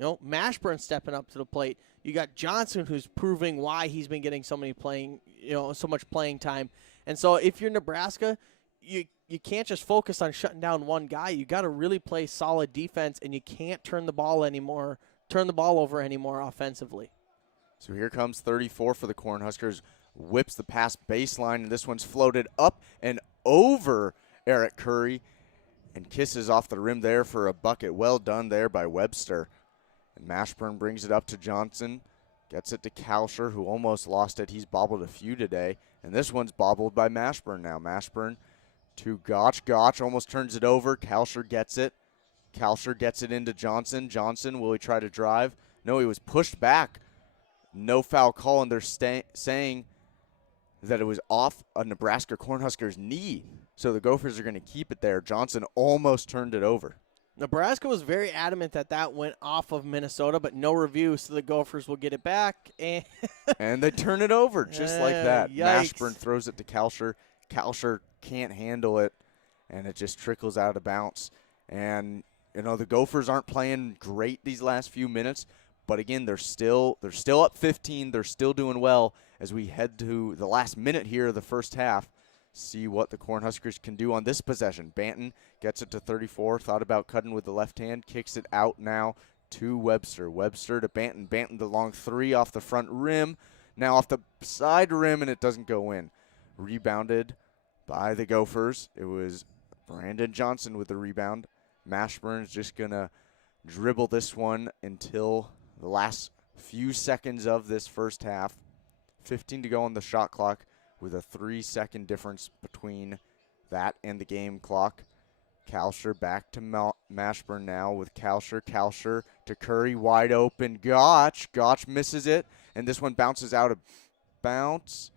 Mashburn stepping up to the plate. You got Johnson, who's proving why he's been getting so much playing time. And so if you're Nebraska, you can't just focus on shutting down one guy. You got to really play solid defense, and you can't turn the ball over anymore offensively. So here comes 34 for the Cornhuskers. Whips the pass baseline, and this one's floated up and over Eric Curry and kisses off the rim there for a bucket. Well done there by Webster. And Mashburn brings it up to Johnson. Gets it to Kalsher, who almost lost it. He's bobbled a few today. And this one's bobbled by Mashburn now. Mashburn to Gotch. Gotch almost turns it over. Kalsher gets it. Kalsher gets it into Johnson. Johnson, will he try to drive? No, he was pushed back. No foul call, and they're saying that it was off a Nebraska Cornhuskers knee. So the Gophers are going to keep it there. Johnson almost turned it over. Nebraska was very adamant that went off of Minnesota, but no review, so the Gophers will get it back. And they turn it over just like that. Yikes. Mashburn throws it to Kalsher. Kalsher can't handle it, and it just trickles out of bounds. And, the Gophers aren't playing great these last few minutes, but again, they're still up 15. They're still doing well as we head to the last minute here of the first half. See what the Cornhuskers can do on this possession. Banton gets it to 34. Thought about cutting with the left hand. Kicks it out now to Webster. Webster to Banton. Banton the long three off the front rim. Now off the side rim, and it doesn't go in. Rebounded by the Gophers. It was Brandon Johnson with the rebound. Mashburn's just going to dribble this one until the last few seconds of this first half. 15 to go on the shot clock, with a 3-second difference between that and the game clock. Kalsher back to Mashburn now with Kalsher. Kalsher to Curry, wide open. Gotch misses it, and this one bounces out of bounds,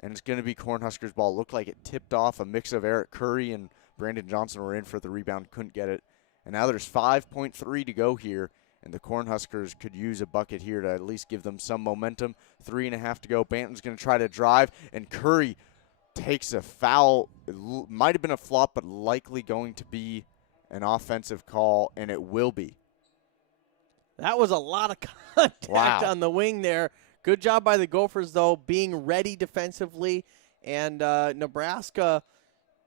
and it's going to be Cornhuskers ball. Looked like it tipped off. A mix of Eric Curry and Brandon Johnson were in for the rebound, couldn't get it. And now there's 5.3 to go here, and the Cornhuskers could use a bucket here to at least give them some momentum. 3.5 to go. Banton's going to try to drive, and Curry takes a foul. It might have been a flop, but likely going to be an offensive call, and it will be. That was a lot of contact on the wing there. Good job by the Gophers, though, being ready defensively. And Nebraska,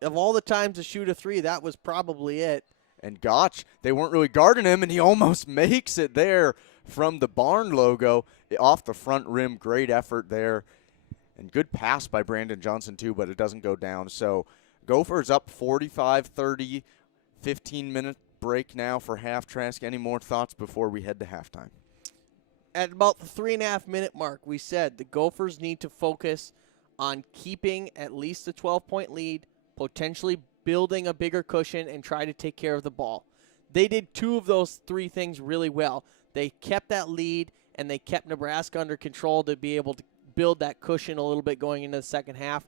of all the times to shoot a three, that was probably it. And Gotch, they weren't really guarding him, and he almost makes it there from the barn logo off the front rim. Great effort there. And good pass by Brandon Johnson, too, but it doesn't go down. So Gophers up 45-30, 15-minute break now for half. Trask, any more thoughts before we head to halftime? At about the 3.5-minute mark, we said the Gophers need to focus on keeping at least a 12-point lead, potentially building a bigger cushion, and try to take care of the ball. They did two of those three things really well. They kept that lead, and they kept Nebraska under control to be able to build that cushion a little bit going into the second half.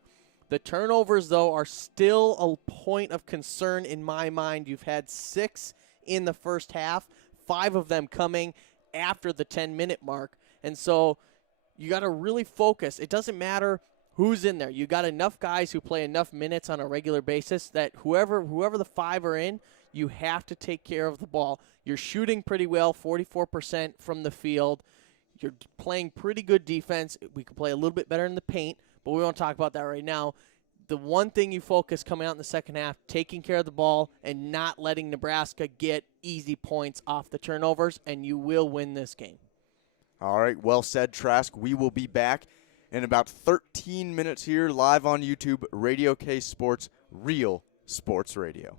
The turnovers, though, are still a point of concern in my mind. You've had 6 in the first half, 5 of them coming after the 10-minute mark. And so you got to really focus. It doesn't matter who's in there. You got enough guys who play enough minutes on a regular basis that whoever the 5 are in, you have to take care of the ball. You're shooting pretty well, 44% from the field. You're playing pretty good defense. We could play a little bit better in the paint, but we won't talk about that right now. The one thing you focus coming out in the second half, taking care of the ball and not letting Nebraska get easy points off the turnovers, and you will win this game. All right, well said, Trask. We will be back in about 13 minutes here live on YouTube, Radio K Sports, Real Sports Radio.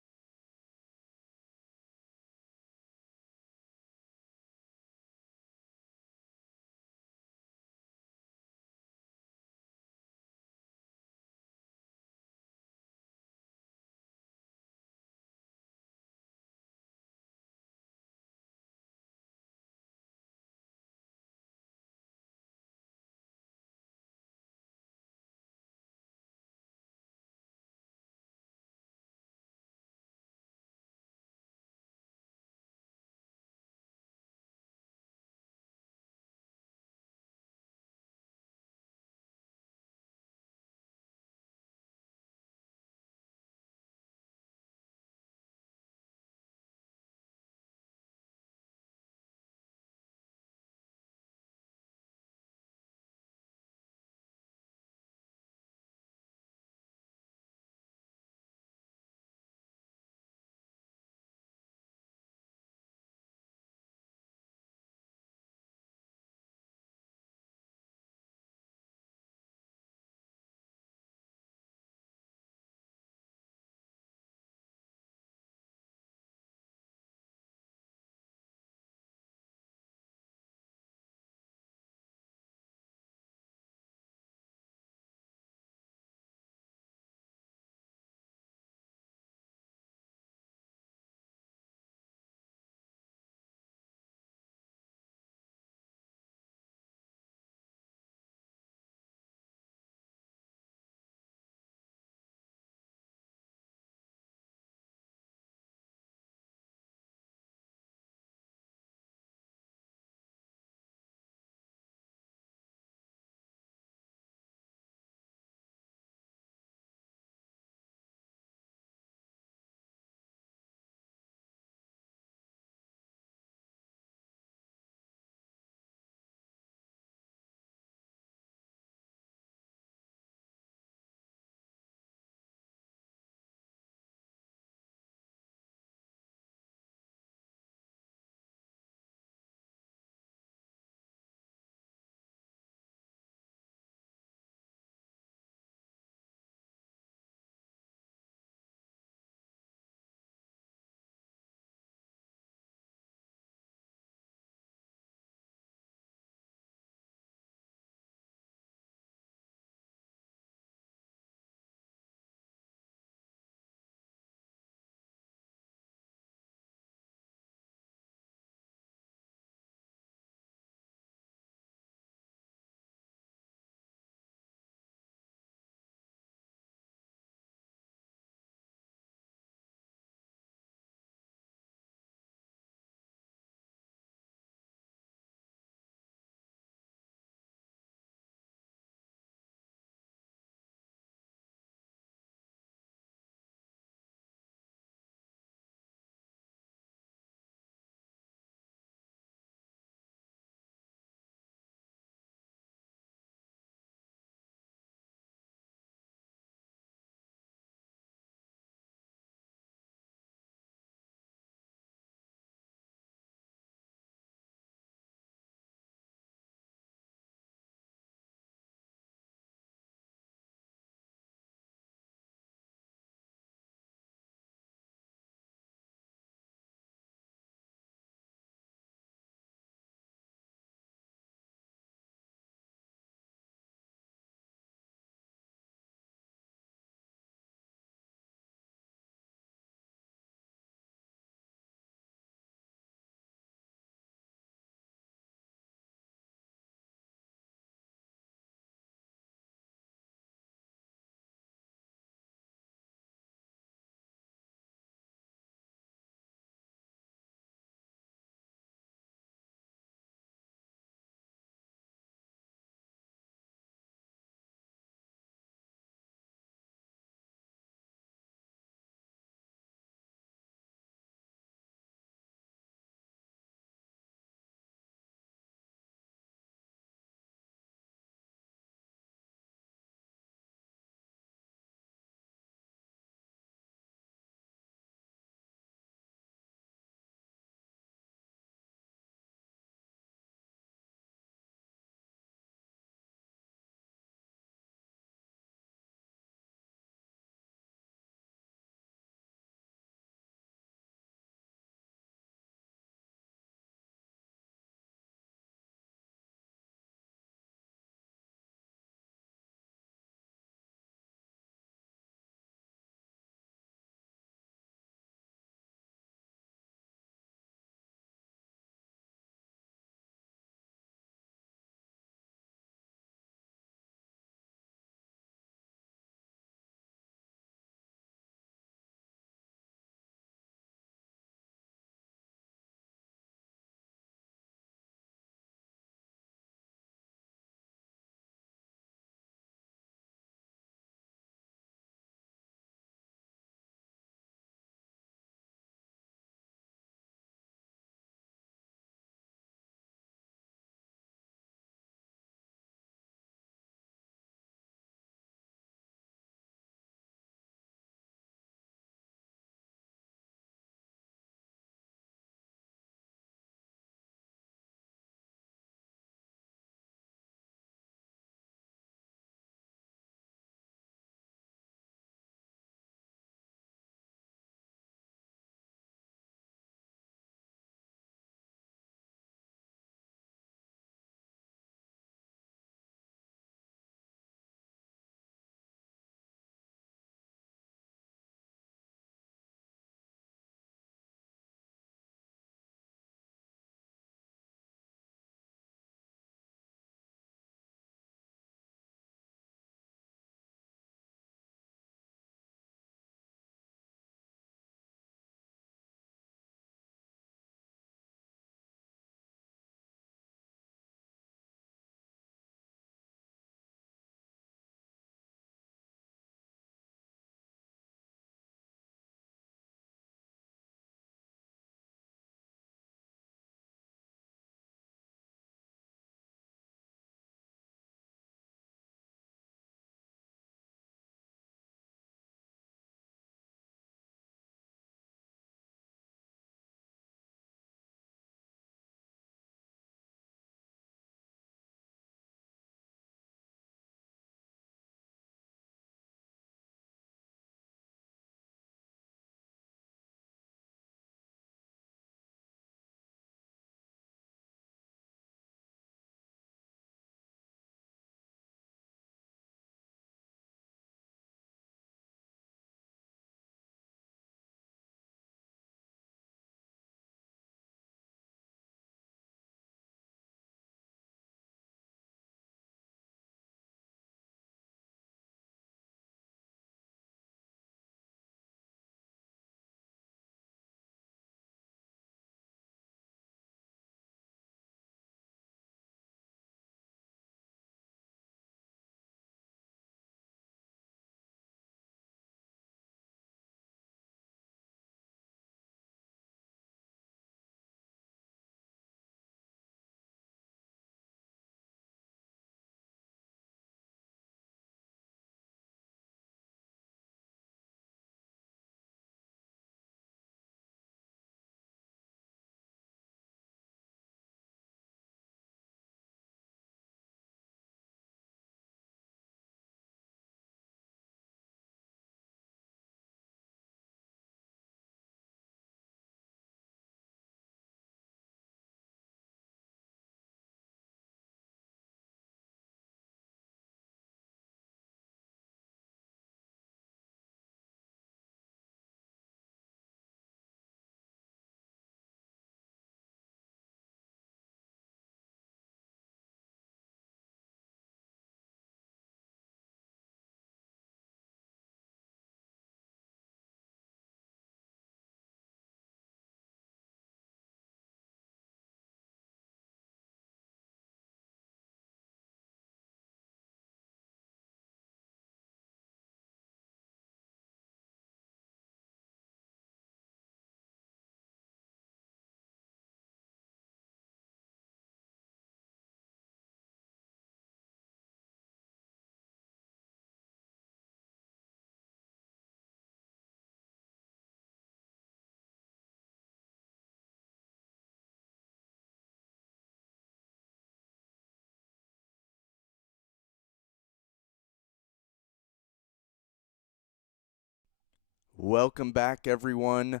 Welcome back, everyone,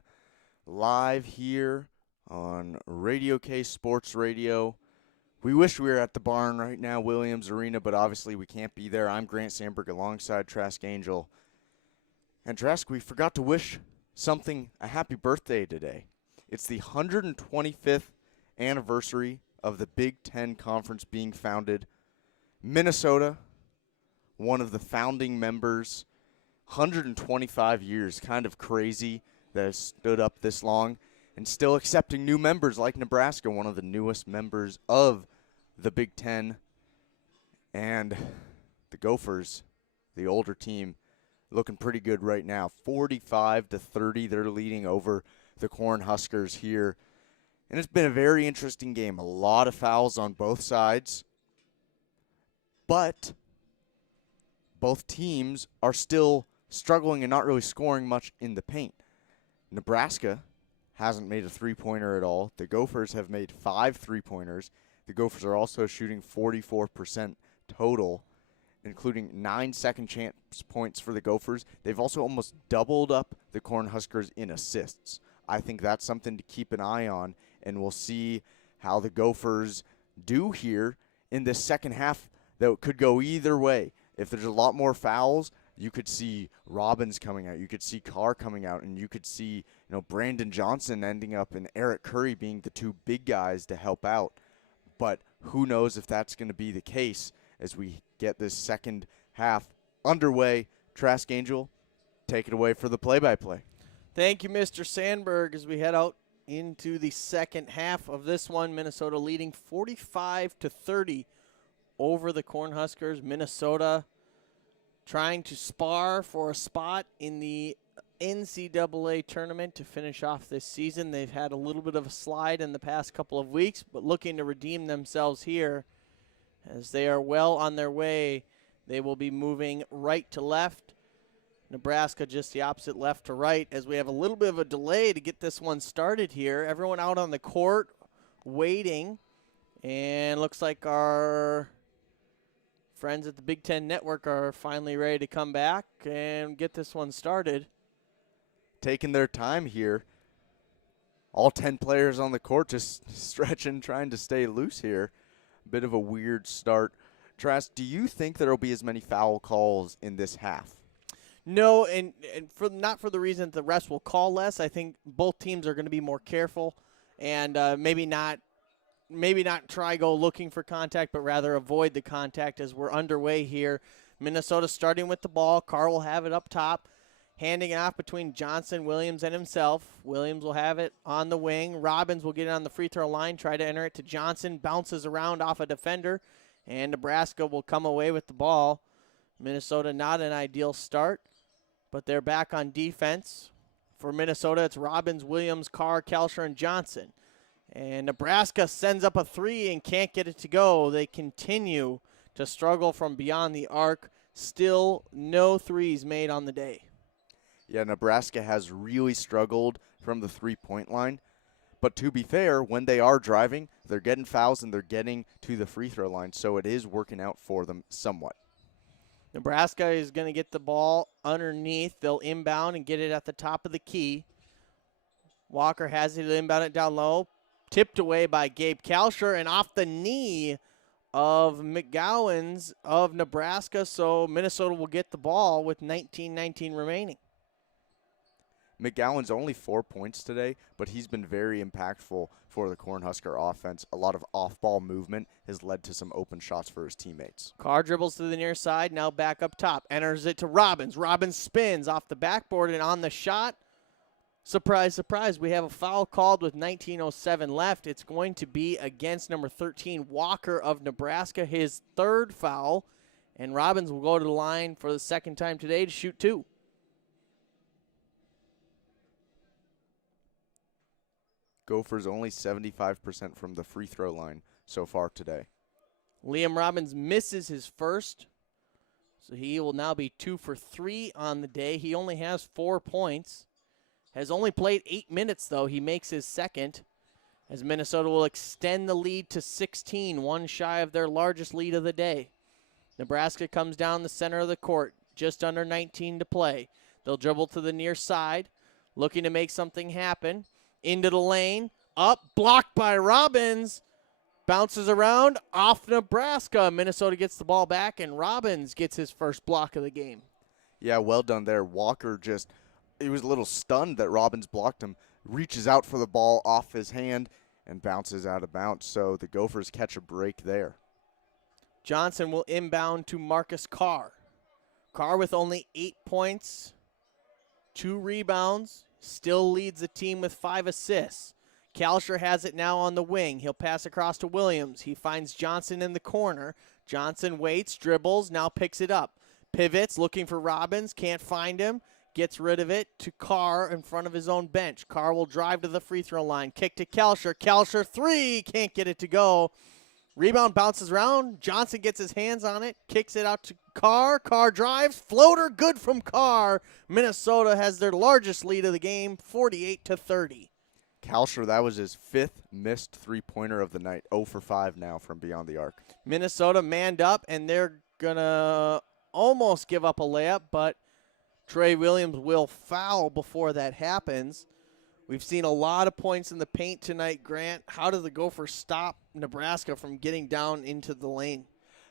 live here on Radio K Sports Radio. We wish we were at the barn right now, Williams Arena, but obviously we can't be there. I'm Grant Sandberg alongside Trask Angel. And Trask, we forgot to wish a happy birthday today. It's the 125th anniversary of the Big Ten Conference being founded. Minnesota, one of the founding members, 125 years, kind of crazy that it stood up this long, and still accepting new members like Nebraska, one of the newest members of the Big Ten. And the Gophers, the older team, looking pretty good right now. 45-30, they're leading over the Cornhuskers here. And it's been a very interesting game. A lot of fouls on both sides. But both teams are still struggling and not really scoring much in the paint. Nebraska hasn't made a three-pointer at all. The Gophers have made 5 3-pointers. The Gophers are also shooting 44% total, including 9 second chance points for the Gophers. They've also almost doubled up the Cornhuskers in assists. I think that's something to keep an eye on, and we'll see how the Gophers do here in this second half that could go either way. If there's a lot more fouls, you could see Robbins coming out. You could see Carr coming out, and you could see Brandon Johnson ending up and Eric Curry being the 2 big guys to help out. But who knows if that's going to be the case as we get this second half underway. Trask Angel, take it away for the play-by-play. Thank you, Mr. Sandberg, as we head out into the second half of this one. Minnesota leading 45-30 over the Cornhuskers. Minnesota trying to spar for a spot in the NCAA tournament to finish off this season. They've had a little bit of a slide in the past couple of weeks, but looking to redeem themselves here as they are well on their way. They will be moving right to left. Nebraska just the opposite, left to right, as we have a little bit of a delay to get this one started here. Everyone out on the court waiting, and looks like our friends at the Big Ten Network are finally ready to come back and get this one started. Taking their time here. All 10 players on the court just stretching, trying to stay loose here. Bit of a weird start. Trask, do you think there will be as many foul calls in this half? No, and not for the reason that the refs will call less. I think both teams are going to be more careful and maybe not try go looking for contact, but rather avoid the contact as we're underway here. Minnesota starting with the ball. Carr will have it up top, handing it off between Johnson, Williams, and himself. Williams will have it on the wing. Robbins will get it on the free throw line, try to enter it to Johnson, bounces around off a defender, and Nebraska will come away with the ball. Minnesota not an ideal start, but they're back on defense. For Minnesota, it's Robbins, Williams, Carr, Kelscher, and Johnson. And Nebraska sends up a 3 and can't get it to go. They continue to struggle from beyond the arc. Still no threes made on the day. Yeah, Nebraska has really struggled from the three-point line. But to be fair, when they are driving, they're getting fouls and they're getting to the free throw line. So it is working out for them somewhat. Nebraska is going to get the ball underneath. They'll inbound and get it at the top of the key. Walker has it, inbound it down low. Tipped away by Gabe Kalsher and off the knee of McGowan's of Nebraska. So Minnesota will get the ball with 19-19 remaining. McGowan's only 4 points today, but he's been very impactful for the Cornhusker offense. A lot of off-ball movement has led to some open shots for his teammates. Carr dribbles to the near side, now back up top. Enters it to Robbins. Robbins spins off the backboard and on the shot. Surprise, surprise, we have a foul called with 19:07 left. It's going to be against number 13, Walker of Nebraska, his 3rd foul. And Robbins will go to the line for the 2nd time today to shoot 2. Gophers only 75% from the free throw line so far today. Liam Robbins misses his first, so he will now be 2 for 3 on the day. He only has 4 points. Has only played 8 minutes, though. He makes his 2nd, as Minnesota will extend the lead to 16, one shy of their largest lead of the day. Nebraska comes down the center of the court, just under 19 to play. They'll dribble to the near side, looking to make something happen. Into the lane, up, blocked by Robbins. Bounces around, off Nebraska. Minnesota gets the ball back, and Robbins gets his first block of the game. Yeah, well done there. Walker he was a little stunned that Robbins blocked him, reaches out for the ball off his hand, and bounces out of bounds. So the Gophers catch a break there. Johnson will inbound to Marcus Carr. Carr with only 8 points, 2 rebounds, still leads the team with 5 assists. Kalsher has it now on the wing. He'll pass across to Williams. He finds Johnson in the corner. Johnson waits, dribbles, now picks it up. Pivots, looking for Robbins, can't find him. Gets rid of it to Carr in front of his own bench. Carr will drive to the free throw line. Kick to Kalsher. Kalsher, 3, can't get it to go. Rebound bounces around. Johnson gets his hands on it, kicks it out to Carr. Carr drives. Floater good from Carr. Minnesota has their largest lead of the game, 48-30. Kalsher, that was his 5th missed three-pointer of the night. 0 for 5 now from beyond the arc. Minnesota manned up, and they're going to almost give up a layup, but Trey Williams will foul before that happens. We've seen a lot of points in the paint tonight, Grant. How do the Gophers stop Nebraska from getting down into the lane?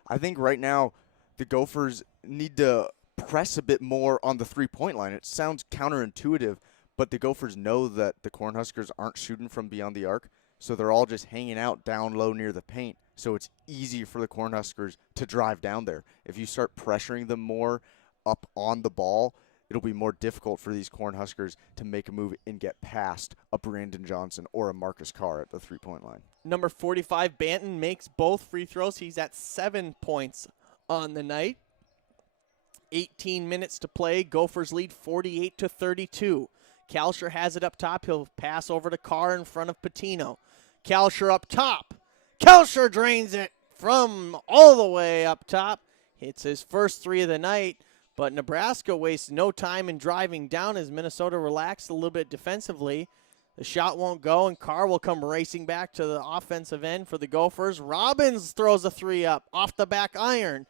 I think right now the Gophers need to press a bit more on the three-point line. It sounds counterintuitive, but the Gophers know that the Cornhuskers aren't shooting from beyond the arc, so they're all just hanging out down low near the paint. So it's easy for the Cornhuskers to drive down there. If you start pressuring them more up on the ball, it'll be more difficult for these Cornhuskers to make a move and get past a Brandon Johnson or a Marcus Carr at the three-point line. Number 45, Banton, makes both free throws. He's at 7 points on the night. 18 minutes to play. Gophers lead 48-32. Kalsher has it up top. He'll pass over to Carr in front of Patino. Kalsher up top. Kalsher drains it from all the way up top. Hits his first 3 of the night, but Nebraska wastes no time in driving down as Minnesota relaxed a little bit defensively. The shot won't go, and Carr will come racing back to the offensive end for the Gophers. Robbins throws a 3 up off the back iron.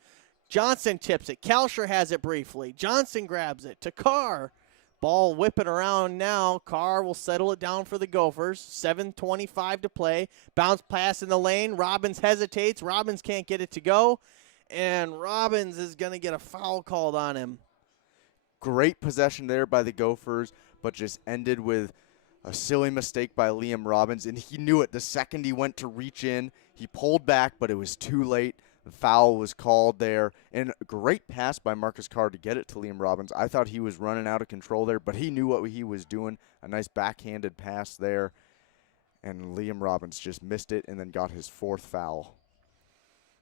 Johnson tips it. Kalsher has it briefly. Johnson grabs it to Carr. Ball whipping around now. Carr will settle it down for the Gophers. 7:25 to play. Bounce pass in the lane. Robbins hesitates. Robbins can't get it to go. And Robbins is going to get a foul called on him. Great possession there by the Gophers, but just ended with a silly mistake by Liam Robbins. And he knew it. The second he went to reach in, he pulled back, but it was too late. The foul was called there. And a great pass by Marcus Carr to get it to Liam Robbins. I thought he was running out of control there, but he knew what he was doing. A nice backhanded pass there. And Liam Robbins just missed it and then got his 4th foul.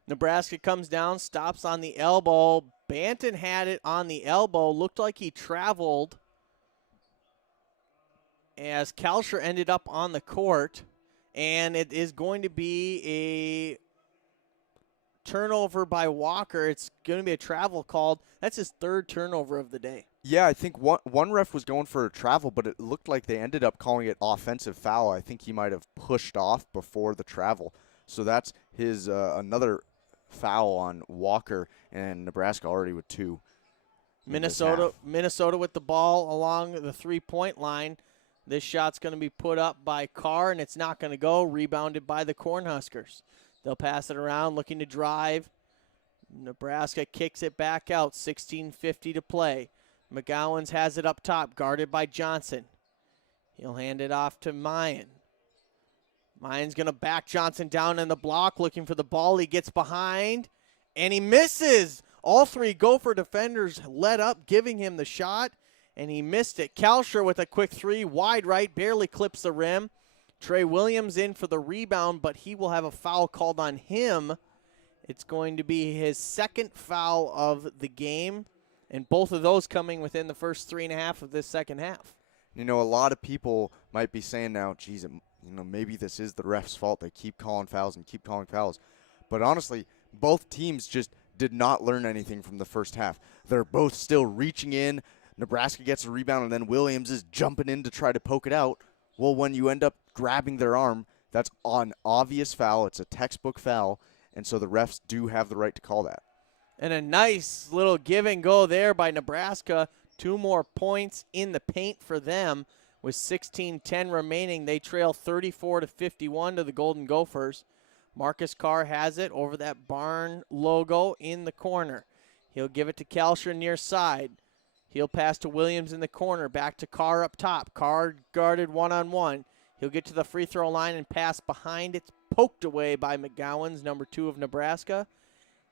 Nebraska comes down, stops on the elbow. Banton had it on the elbow. Looked like he traveled as Kalsher ended up on the court. And it is going to be a turnover by Walker. It's going to be a travel called. That's his 3rd turnover of the day. Yeah, I think one ref was going for a travel, but it looked like they ended up calling it offensive foul. I think he might have pushed off before the travel. So that's his another foul on Walker, and Nebraska already with 2. Minnesota with the ball along the 3-point line. This shot's going to be put up by Carr, and it's not going to go. Rebounded by the Cornhuskers. They'll pass it around, looking to drive. Nebraska kicks it back out. 16:50 to play. McGowan's has it up top, guarded by Johnson. He'll hand it off to Mayan. Mayan's going to back Johnson down in the block, looking for the ball. He gets behind, and he misses. All 3 Gopher defenders led up, giving him the shot, and he missed it. Kalsher with a quick 3, wide right, barely clips the rim. Trey Williams in for the rebound, but he will have a foul called on him. It's going to be his 2nd foul of the game, and both of those coming within the first 3.5 of this second half. You know, a lot of people might be saying now, geez, maybe this is the ref's fault. They keep calling fouls and keep calling fouls. But honestly, both teams just did not learn anything from the first half. They're both still reaching in. Nebraska gets a rebound, and then Williams is jumping in to try to poke it out. Well, when you end up grabbing their arm, that's an obvious foul. It's a textbook foul, and so the refs do have the right to call that. And a nice little give and go there by Nebraska 2 more points in the paint for them with 16:10 remaining. They trail 34-51 to the Golden Gophers. Marcus Carr has it over that barn logo in the corner. He'll give it to Kalsher near side. He'll pass to Williams in the corner, back to Carr up top. Carr guarded one-on-one. He'll get to the free throw line and pass behind. It's poked away by McGowan's, number 2 of Nebraska.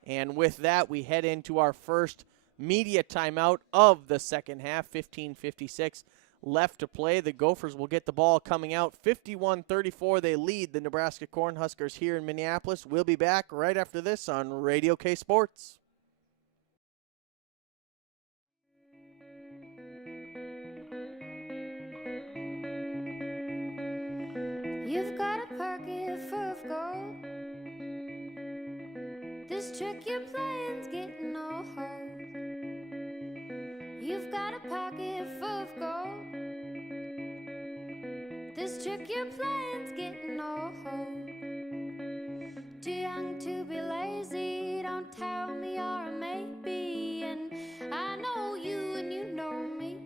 And with that, we head into our first media timeout of the second half. 15:56 left to play. The Gophers will get the ball coming out. 51-34, they lead the Nebraska Cornhuskers here in Minneapolis. We'll be back right after this on Radio K Sports. You've got a pocket full of gold. This trick you're playing's getting old. You've got a pocket full of gold. This trick you're playing's getting old. Too young to be lazy, don't tell me you're a maybe. And I know you and you know me.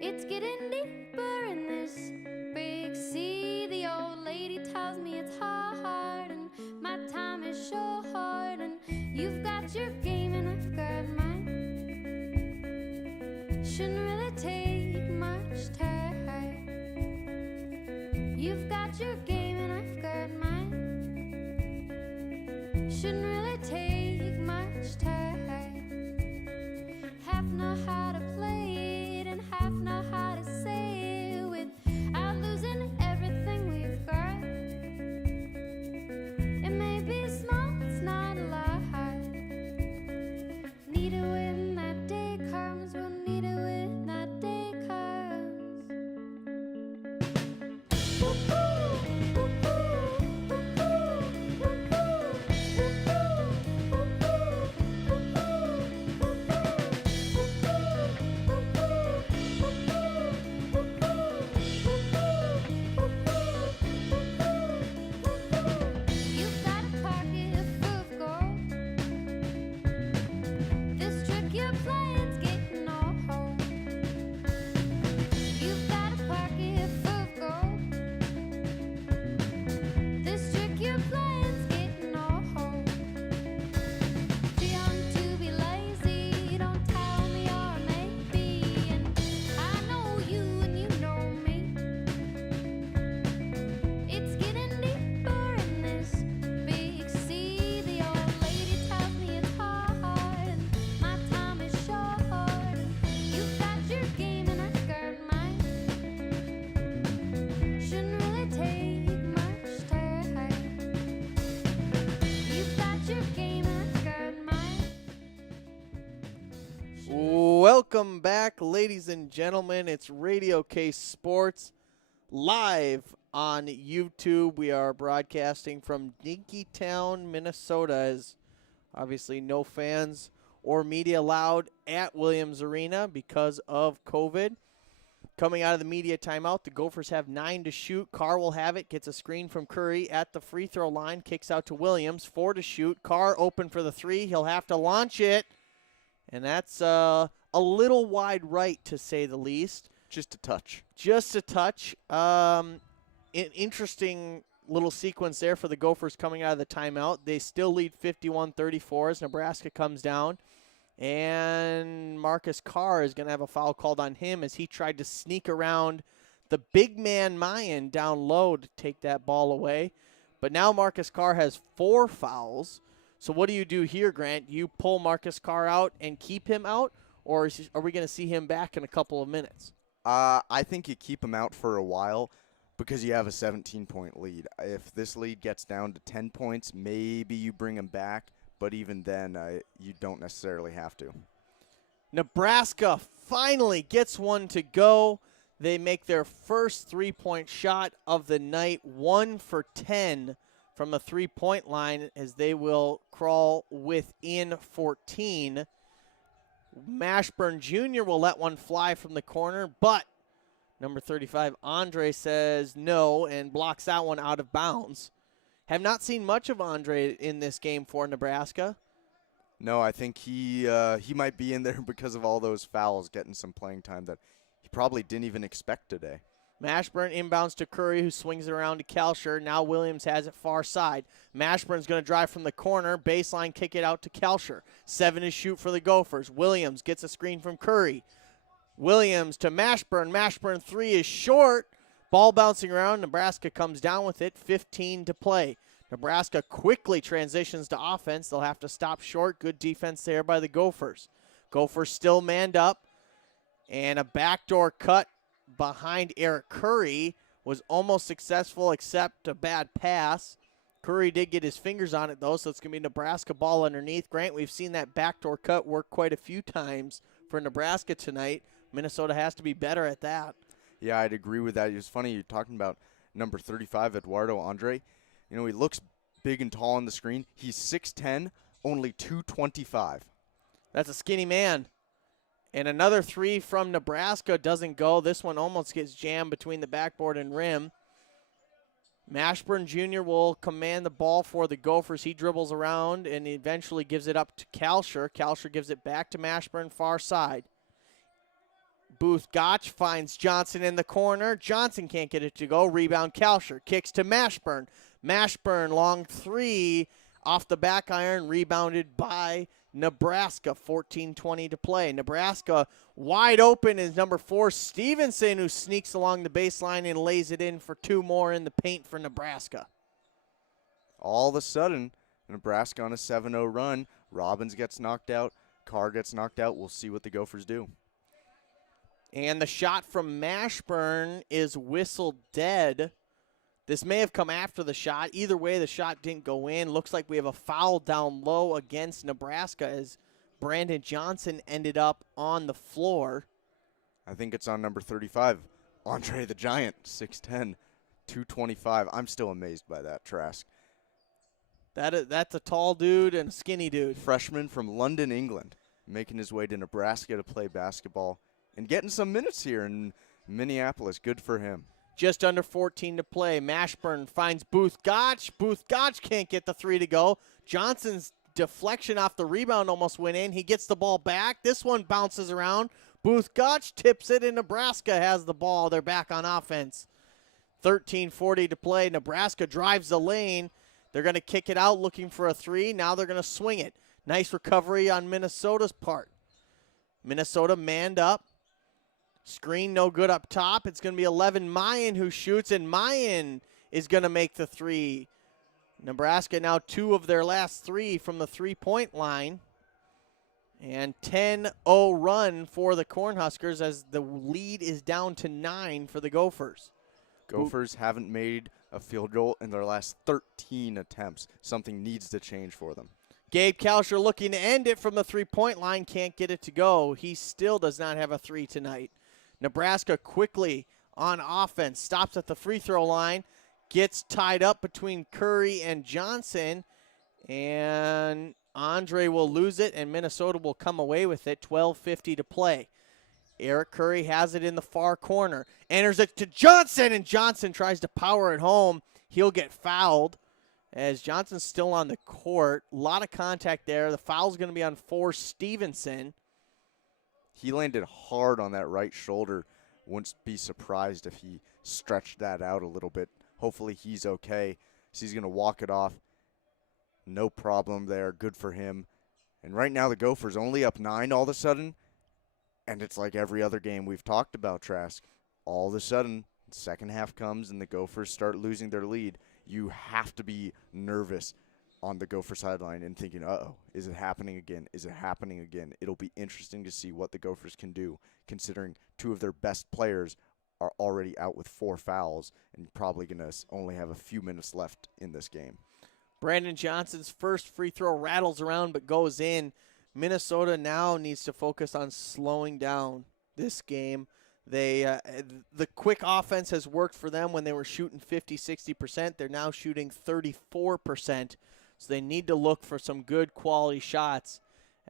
It's getting deeper in this big sea. The old lady tells me it's hard and my time is short. And you've got your game and I've got mine. Shouldn't really take much time. You've got your game and I've got mine. Shouldn't really take much time. Half know how to play it and half know how to say it without losing everything we've got. It may be small, it's not a lot. Need it when that day comes, we'll need it when that day comes. You've got a pocket full of gold. This trick you're playing's getting old. You've got a pocket full of gold. This trick you're playing's getting old. Too young to be lazy, don't tell me you're a maybe. And I know you and you know me. It's getting deeper in this big sea. The old lady tells me it's hard and my time is short. You've got your game and I've got mine. Shouldn't really take much time. You've got your game and I've got mine. Welcome back, ladies and gentlemen. It's Radio K Sports live on YouTube. We are broadcasting from Dinkytown, Minnesota, as obviously no fans or media allowed at Williams Arena because of COVID. Coming out of the media timeout, the Gophers have 9 to shoot. Carr will have it, gets a screen from Curry at the free throw line, kicks out to Williams, 4 to shoot. Carr open for the 3. He'll have to launch it, and that's a little wide right, to say the least. Just a touch. Just a touch. An interesting little sequence there for the Gophers coming out of the timeout. They still lead 51-34 as Nebraska comes down. And Marcus Carr is going to have a foul called on him as he tried to sneak around the big man Mayan down low to take that ball away. But now Marcus Carr has 4 fouls. So what do you do here, Grant? You pull Marcus Carr out and keep him out, or are we going to see him back in a couple of minutes? I think you keep him out for a while because you have a 17-point lead. If this lead gets down to 10 points, maybe you bring him back. But even then, you don't necessarily have to. Nebraska finally gets one to go. They make their first three-point shot of the night, 1 for 10 from the three-point line, as they will crawl within 14. Mashburn Jr. will let one fly from the corner, but number 35, Andre, says no and blocks that one out of bounds. Have not seen much of Andre in this game for Nebraska. No, I think he might be in there because of all those fouls, getting some playing time that he probably didn't even expect today. Mashburn inbounds to Curry, who swings it around to Kalsher. Now Williams has it far side. Mashburn's going to drive from the corner. Baseline, kick it out to Kalsher. 7 to shoot for the Gophers. Williams gets a screen from Curry. Williams to Mashburn. Mashburn 3 is short. Ball bouncing around. Nebraska comes down with it. 15 to play. Nebraska quickly transitions to offense. They'll have to stop short. Good defense there by the Gophers. Gophers still manned up. And a backdoor cut behind Eric Curry was almost successful except a bad pass. Curry did get his fingers on it, though, so it's going to be Nebraska ball underneath. Grant, we've seen that backdoor cut work quite a few times for Nebraska tonight. Minnesota has to be better at that. Yeah, I'd agree with that. It was funny you're talking about number 35, Eduardo Andre. You know, he looks big and tall on the screen. He's 6'10", only 225. That's a skinny man. And another 3 from Nebraska doesn't go. This one almost gets jammed between the backboard and rim. Mashburn Jr. will command the ball for the Gophers. He dribbles around and eventually gives it up to Kalsher. Kalsher gives it back to Mashburn far side. Booth Gotch finds Johnson in the corner. Johnson can't get it to go. Rebound Kalsher. Kicks to Mashburn. Mashburn, long 3 off the back iron, rebounded by Nebraska. 14:20 to play. Nebraska wide open is number 4, Stevenson, who sneaks along the baseline and lays it in for 2 more in the paint for Nebraska. All of a sudden, Nebraska on a 7-0 run. Robbins gets knocked out. Carr gets knocked out. We'll see what the Gophers do. And the shot from Mashburn is whistled dead. This may have come after the shot. Either way, the shot didn't go in. Looks like we have a foul down low against Nebraska as Brandon Johnson ended up on the floor. I think it's on number 35, Andre the Giant, 6'10", 225. I'm still amazed by that, Trask. That's a tall dude and a skinny dude. Freshman from London, England, making his way to Nebraska to play basketball and getting some minutes here in Minneapolis. Good for him. Just under 14 to play. Mashburn finds Booth Gotch. Booth Gotch can't get the 3 to go. Johnson's deflection off the rebound almost went in. He gets the ball back. This one bounces around. Booth Gotch tips it, and Nebraska has the ball. They're back on offense. 13:40 to play. Nebraska drives the lane. They're going to kick it out looking for a 3. Now they're going to swing it. Nice recovery on Minnesota's part. Minnesota manned up. Screen no good up top. It's going to be 11 Mayan who shoots, and Mayan is going to make the 3. Nebraska now 2 of their last 3 from the 3-point line. And 10-0 run for the Cornhuskers as the lead is down to 9 for the Gophers. Gophers haven't made a field goal in their last 13 attempts. Something needs to change for them. Gabe Kalsher looking to end it from the 3-point line. Can't get it to go. He still does not have a 3 tonight. Nebraska quickly on offense. Stops at the free throw line. Gets tied up between Curry and Johnson. And Andre will lose it, and Minnesota will come away with it. 12:50 to play. Eric Curry has it in the far corner. Enters it to Johnson, and Johnson tries to power it home. He'll get fouled as Johnson's still on the court. A lot of contact there. The foul's going to be on Stevenson. He landed hard on that right shoulder. Wouldn't be surprised if he stretched that out a little bit. Hopefully he's okay. So he's going to walk it off. No problem there. Good for him. And right now the Gophers only up 9 all of a sudden. And it's like every other game we've talked about, Trask. All of a sudden, the second half comes and the Gophers start losing their lead. You have to be nervous on the Gopher sideline and thinking, uh-oh, is it happening again? Is it happening again? It'll be interesting to see what the Gophers can do, considering 2 of their best players are already out with 4 fouls and probably going to only have a few minutes left in this game. Brandon Johnson's first free throw rattles around but goes in. Minnesota now needs to focus on slowing down this game. The quick offense has worked for them when they were shooting 50-60%. They're now shooting 34%. So they need to look for some good quality shots.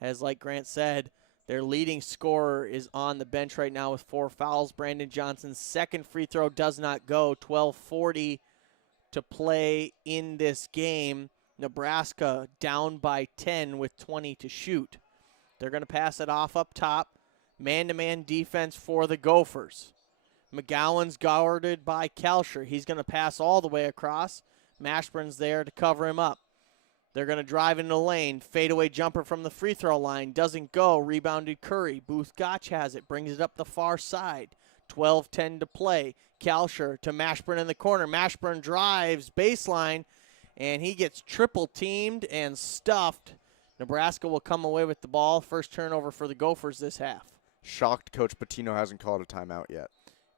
As like Grant said, their leading scorer is on the bench right now with 4 fouls. Brandon Johnson's second free throw does not go. 12:40 to play in this game. Nebraska down by 10 with 20 to shoot. They're going to pass it off up top. Man-to-man defense for the Gophers. McGowan's guarded by Kalsher. He's going to pass all the way across. Mashburn's there to cover him up. They're going to drive into the lane. Fadeaway jumper from the free throw line. Doesn't go. Rebounded Curry. Booth Gotch has it. Brings it up the far side. 12-10 to play. Kalsher to Mashburn in the corner. Mashburn drives baseline, and he gets triple teamed and stuffed. Nebraska will come away with the ball. First turnover for the Gophers this half. Shocked Coach Patino hasn't called a timeout yet.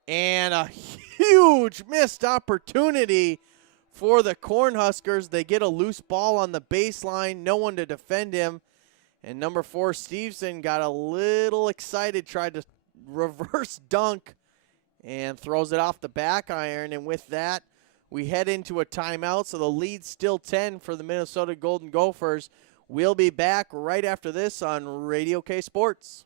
And a huge missed opportunity for the Cornhuskers. They get a loose ball on the baseline, no one to defend him. And number 4, Stevenson, got a little excited, tried to reverse dunk and throws it off the back iron. And with that, we head into a timeout. So the lead's still 10 for the Minnesota Golden Gophers. We'll be back right after this on Radio K Sports.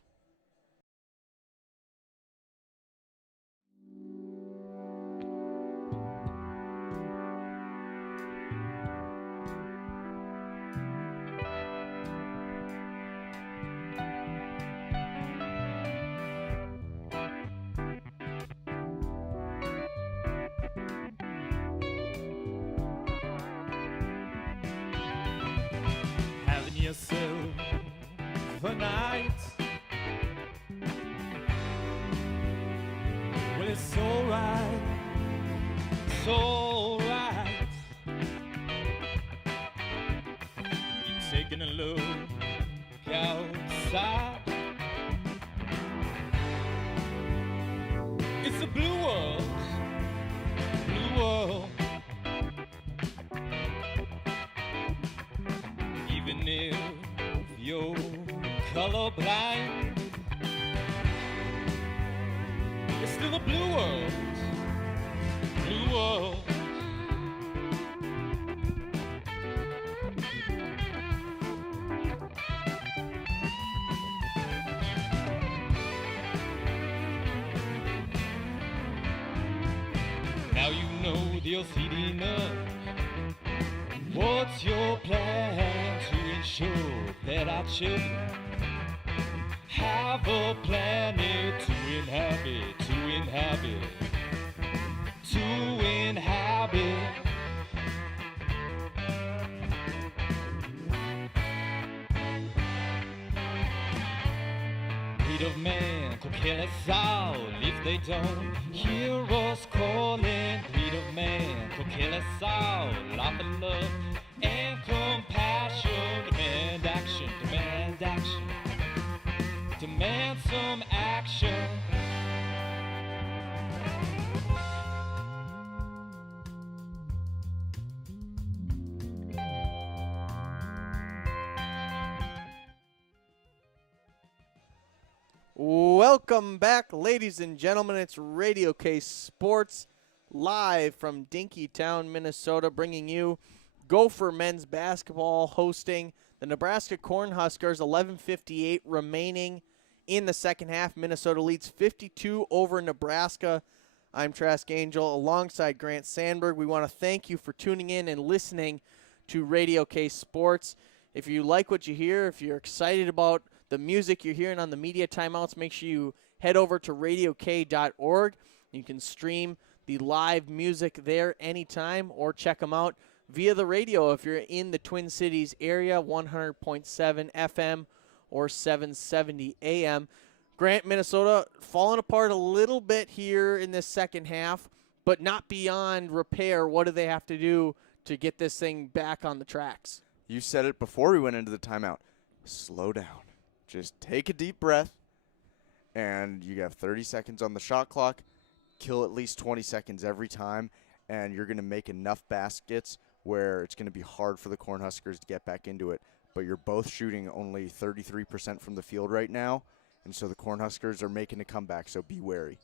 Yourself a night. Well, it's alright, it's alright. You're taking a look outside. It's a blue world, blue world. Even if you're colorblind, it's still a blue world, blue world. Now you know the city enough. What's your plan to ensure that our children have a planet to inhabit, to inhabit, to inhabit? Breed of man could kill us all if they don't hear us calling. Breed of man could kill us all. Love and love and compassion. Demand action, demand action. Demand some action. Welcome back, ladies and gentlemen. It's Radio K Sports, live from Dinkytown, Minnesota, bringing you Gopher men's basketball, hosting the Nebraska Cornhuskers. 11:58 remaining in the second half. Minnesota leads 52 over Nebraska. I'm Trask Angel alongside Grant Sandberg. We want to thank you for tuning in and listening to Radio K Sports. If you like what you hear, if you're excited about the music you're hearing on the media timeouts, make sure you head over to radiok.org. You can stream the live music there anytime or check them out via the radio if you're in the Twin Cities area, 100.7 FM or 770 AM. Grant, Minnesota falling apart a little bit here in this second half, but not beyond repair. What do they have to do to get this thing back on the tracks? You said it before we went into the timeout. Slow down. Just take a deep breath, and you have 30 seconds on the shot clock. Kill at least 20 seconds every time, and you're going to make enough baskets where it's going to be hard for the Cornhuskers to get back into it. But you're both shooting only 33% from the field right now, and so the Cornhuskers are making a comeback, so be wary.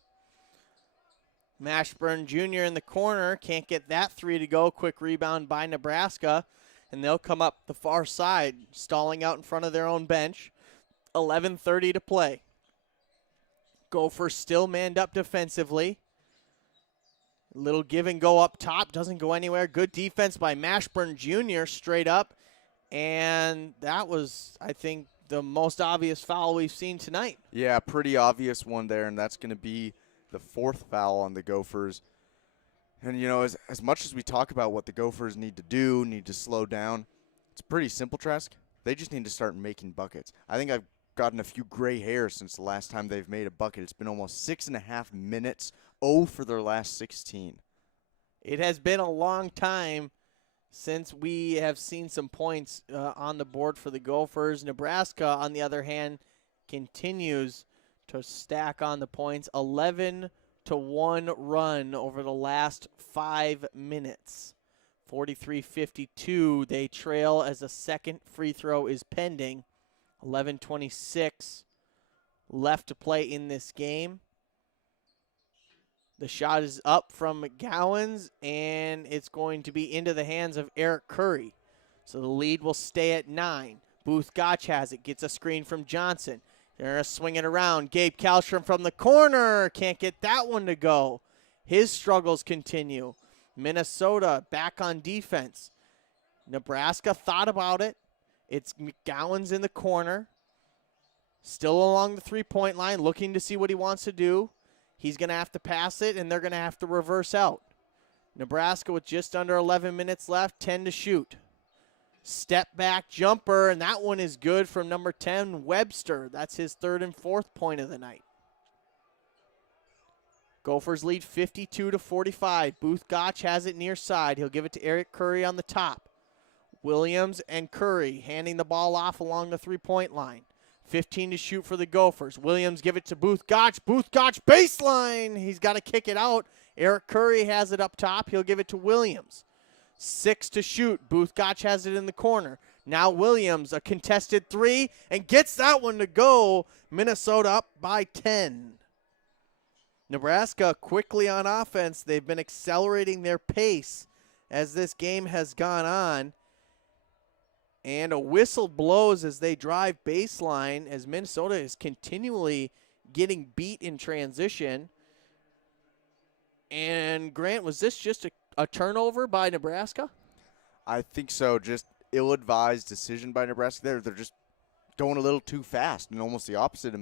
Mashburn Jr. in the corner. Can't get that three to go. Quick rebound by Nebraska, and they'll come up the far side, stalling out in front of their own bench. 11:30 to play. Gophers still manned up defensively. Little give and go up top. Doesn't go anywhere. Good defense by Mashburn Jr. straight up. And that was, I think, the most obvious foul we've seen tonight. Yeah, pretty obvious one there, and that's going to be the 4th foul on the Gophers. And, you know, as much as we talk about what the Gophers need to do, need to slow down, it's pretty simple, Trask. They just need to start making buckets. I think I've gotten a few gray hairs since the last time they've made a bucket. It's been almost 6.5 minutes, 0 for their last 16. It has been a long time since we have seen some points on the board for the Gophers. Nebraska, on the other hand, continues to stack on the points. 11-1 run over the last 5 minutes. 43-52. They trail as a second free throw is pending. 11:26 left to play in this game. The shot is up from McGowan's, and it's going to be into the hands of Eric Curry. So the lead will stay at 9. Booth Gotch has it, gets a screen from Johnson. They're going to swing it around. Gabe Kalstrom from the corner. Can't get that one to go. His struggles continue. Minnesota back on defense. Nebraska thought about it. It's McGowan's in the corner. Still along the three-point line, looking to see what he wants to do. He's going to have to pass it, and they're going to have to reverse out. Nebraska with just under 11 minutes left, 10 to shoot. Step back jumper, and that one is good from number 10, Webster. That's his 3rd and 4th point of the night. Gophers lead 52-45. Booth Gotch has it near side. He'll give it to Eric Curry on the top. Williams and Curry handing the ball off along the three-point line. 15 to shoot for the Gophers. Williams give it to Booth Gotch. Booth Gotch baseline. He's got to kick it out. Eric Curry has it up top. He'll give it to Williams. 6 to shoot. Booth Gotch has it in the corner. Now Williams, a contested 3, and gets that one to go. Minnesota up by 10. Nebraska quickly on offense. They've been accelerating their pace as this game has gone on. And a whistle blows as they drive baseline as Minnesota is continually getting beat in transition. And Grant, was this just a turnover by Nebraska? I think so. Just ill-advised decision by Nebraska. They're just going a little too fast, and almost the opposite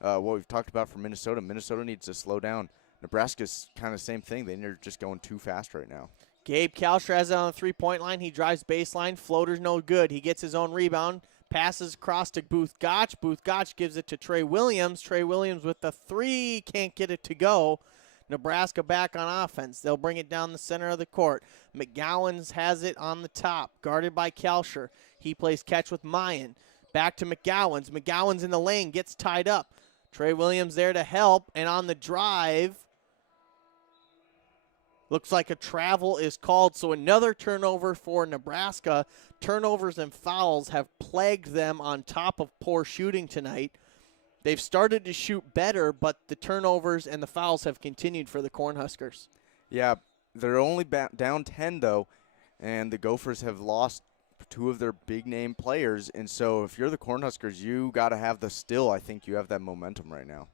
of what we've talked about for Minnesota. Minnesota needs to slow down. Nebraska's kind of the same thing. They're just going too fast right now. Gabe Kalstra has it on the three-point line. He drives baseline. Floater's no good. He gets his own rebound. Passes across to Booth Gotch. Booth Gotch gives it to Trey Williams. Trey Williams with the 3. Can't get it to go. Nebraska back on offense. They'll bring it down the center of the court. McGowan's has it on the top, guarded by Kalsher. He plays catch with Mayan. Back to McGowan's. McGowan's in the lane, gets tied up. Trey Williams there to help, and on the drive, looks like a travel is called, so another turnover for Nebraska. Turnovers and fouls have plagued them on top of poor shooting tonight. They've started to shoot better, but the turnovers and the fouls have continued for the Cornhuskers. Yeah, they're only down 10, though, and the Gophers have lost 2 of their big-name players. And so if you're the Cornhuskers, you got to have I think you have that momentum right now.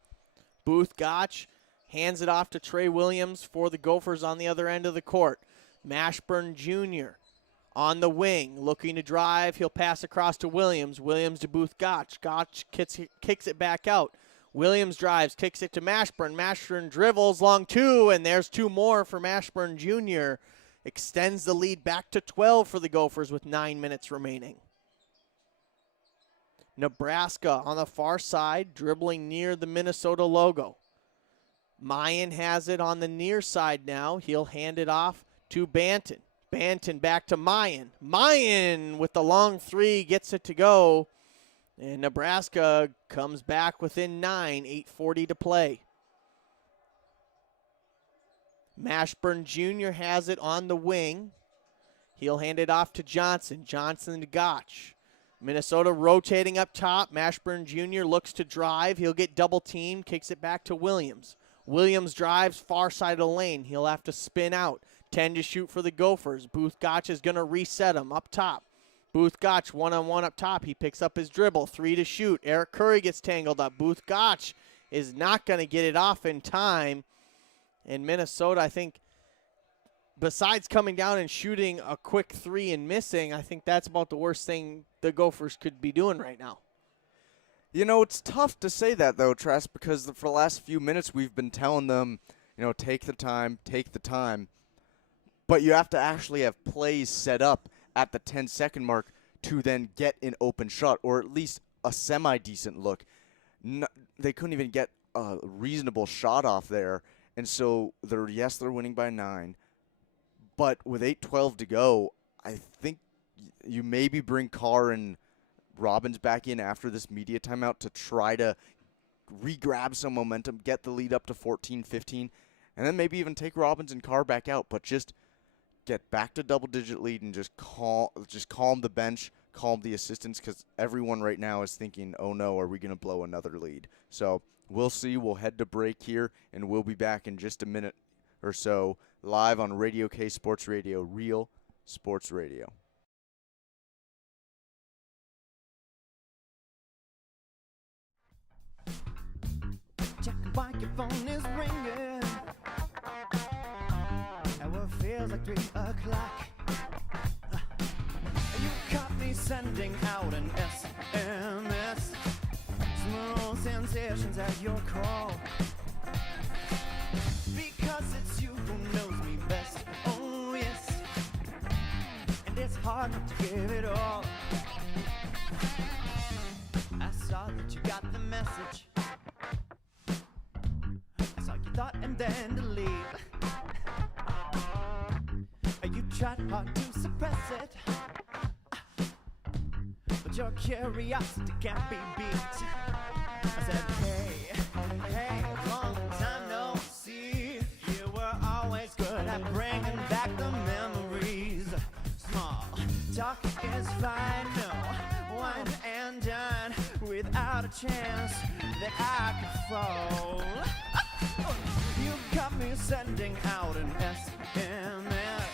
Booth Gotch hands it off to Trey Williams for the Gophers on the other end of the court. Mashburn Jr. on the wing, looking to drive. He'll pass across to Williams. Williams to Booth Gotch. Gotch kicks it back out. Williams drives, kicks it to Mashburn. Mashburn dribbles, long 2, and there's 2 more for Mashburn Jr. Extends the lead back to 12 for the Gophers with 9 minutes remaining. Nebraska on the far side, dribbling near the Minnesota logo. Mayan has it on the near side now. He'll hand it off to Banton. Banton back to Mayan. Mayan with the long 3 gets it to go. And Nebraska comes back within 9, 8:40 to play. Mashburn Jr. has it on the wing. He'll hand it off to Johnson. Johnson to Gotch. Minnesota rotating up top. Mashburn Jr. looks to drive. He'll get double teamed, kicks it back to Williams. Williams drives far side of the lane. He'll have to spin out. 10 to shoot for the Gophers. Booth Gotch is going to reset him up top. Booth Gotch one-on-one up top. He picks up his dribble. 3 to shoot. Eric Curry gets tangled up. Booth Gotch is not going to get it off in time. And Minnesota, I think, besides coming down and shooting a quick three and missing, I think that's about the worst thing the Gophers could be doing right now. You know, it's tough to say that, though, Tress, because for the last few minutes we've been telling them, take the time, take the time. But you have to actually have plays set up at the 10-second mark to then get an open shot, or at least a semi-decent look. They couldn't even get a reasonable shot off there. And so, they're winning by 9. But with 8:12 to go, I think you maybe bring Carr and Robbins back in after this media timeout to try to re-grab some momentum, get the lead up to 14-15, and then maybe even take Robbins and Carr back out, but just get back to double-digit lead and just calm the bench, calm the assistants, because everyone right now is thinking, oh no, are we going to blow another lead? So we'll see. We'll head to break here, and we'll be back in just a minute or so live on Radio K Sports Radio, Real Sports Radio. Check why your phone is ringing. And what feels like 3 o'clock. You caught me sending out an SMS. Small sensations at your call. Because it's you who knows me best. Oh yes. And it's hard not to give it all. I saw that you got the message. Thought and then delete. You tried hard to suppress it, but your curiosity can't be beat. I said, hey, long time no see. You were always good at bringing back the memories. Small talk is fine, no wine and dine without a chance that I could fall. You got me sending out an SMS.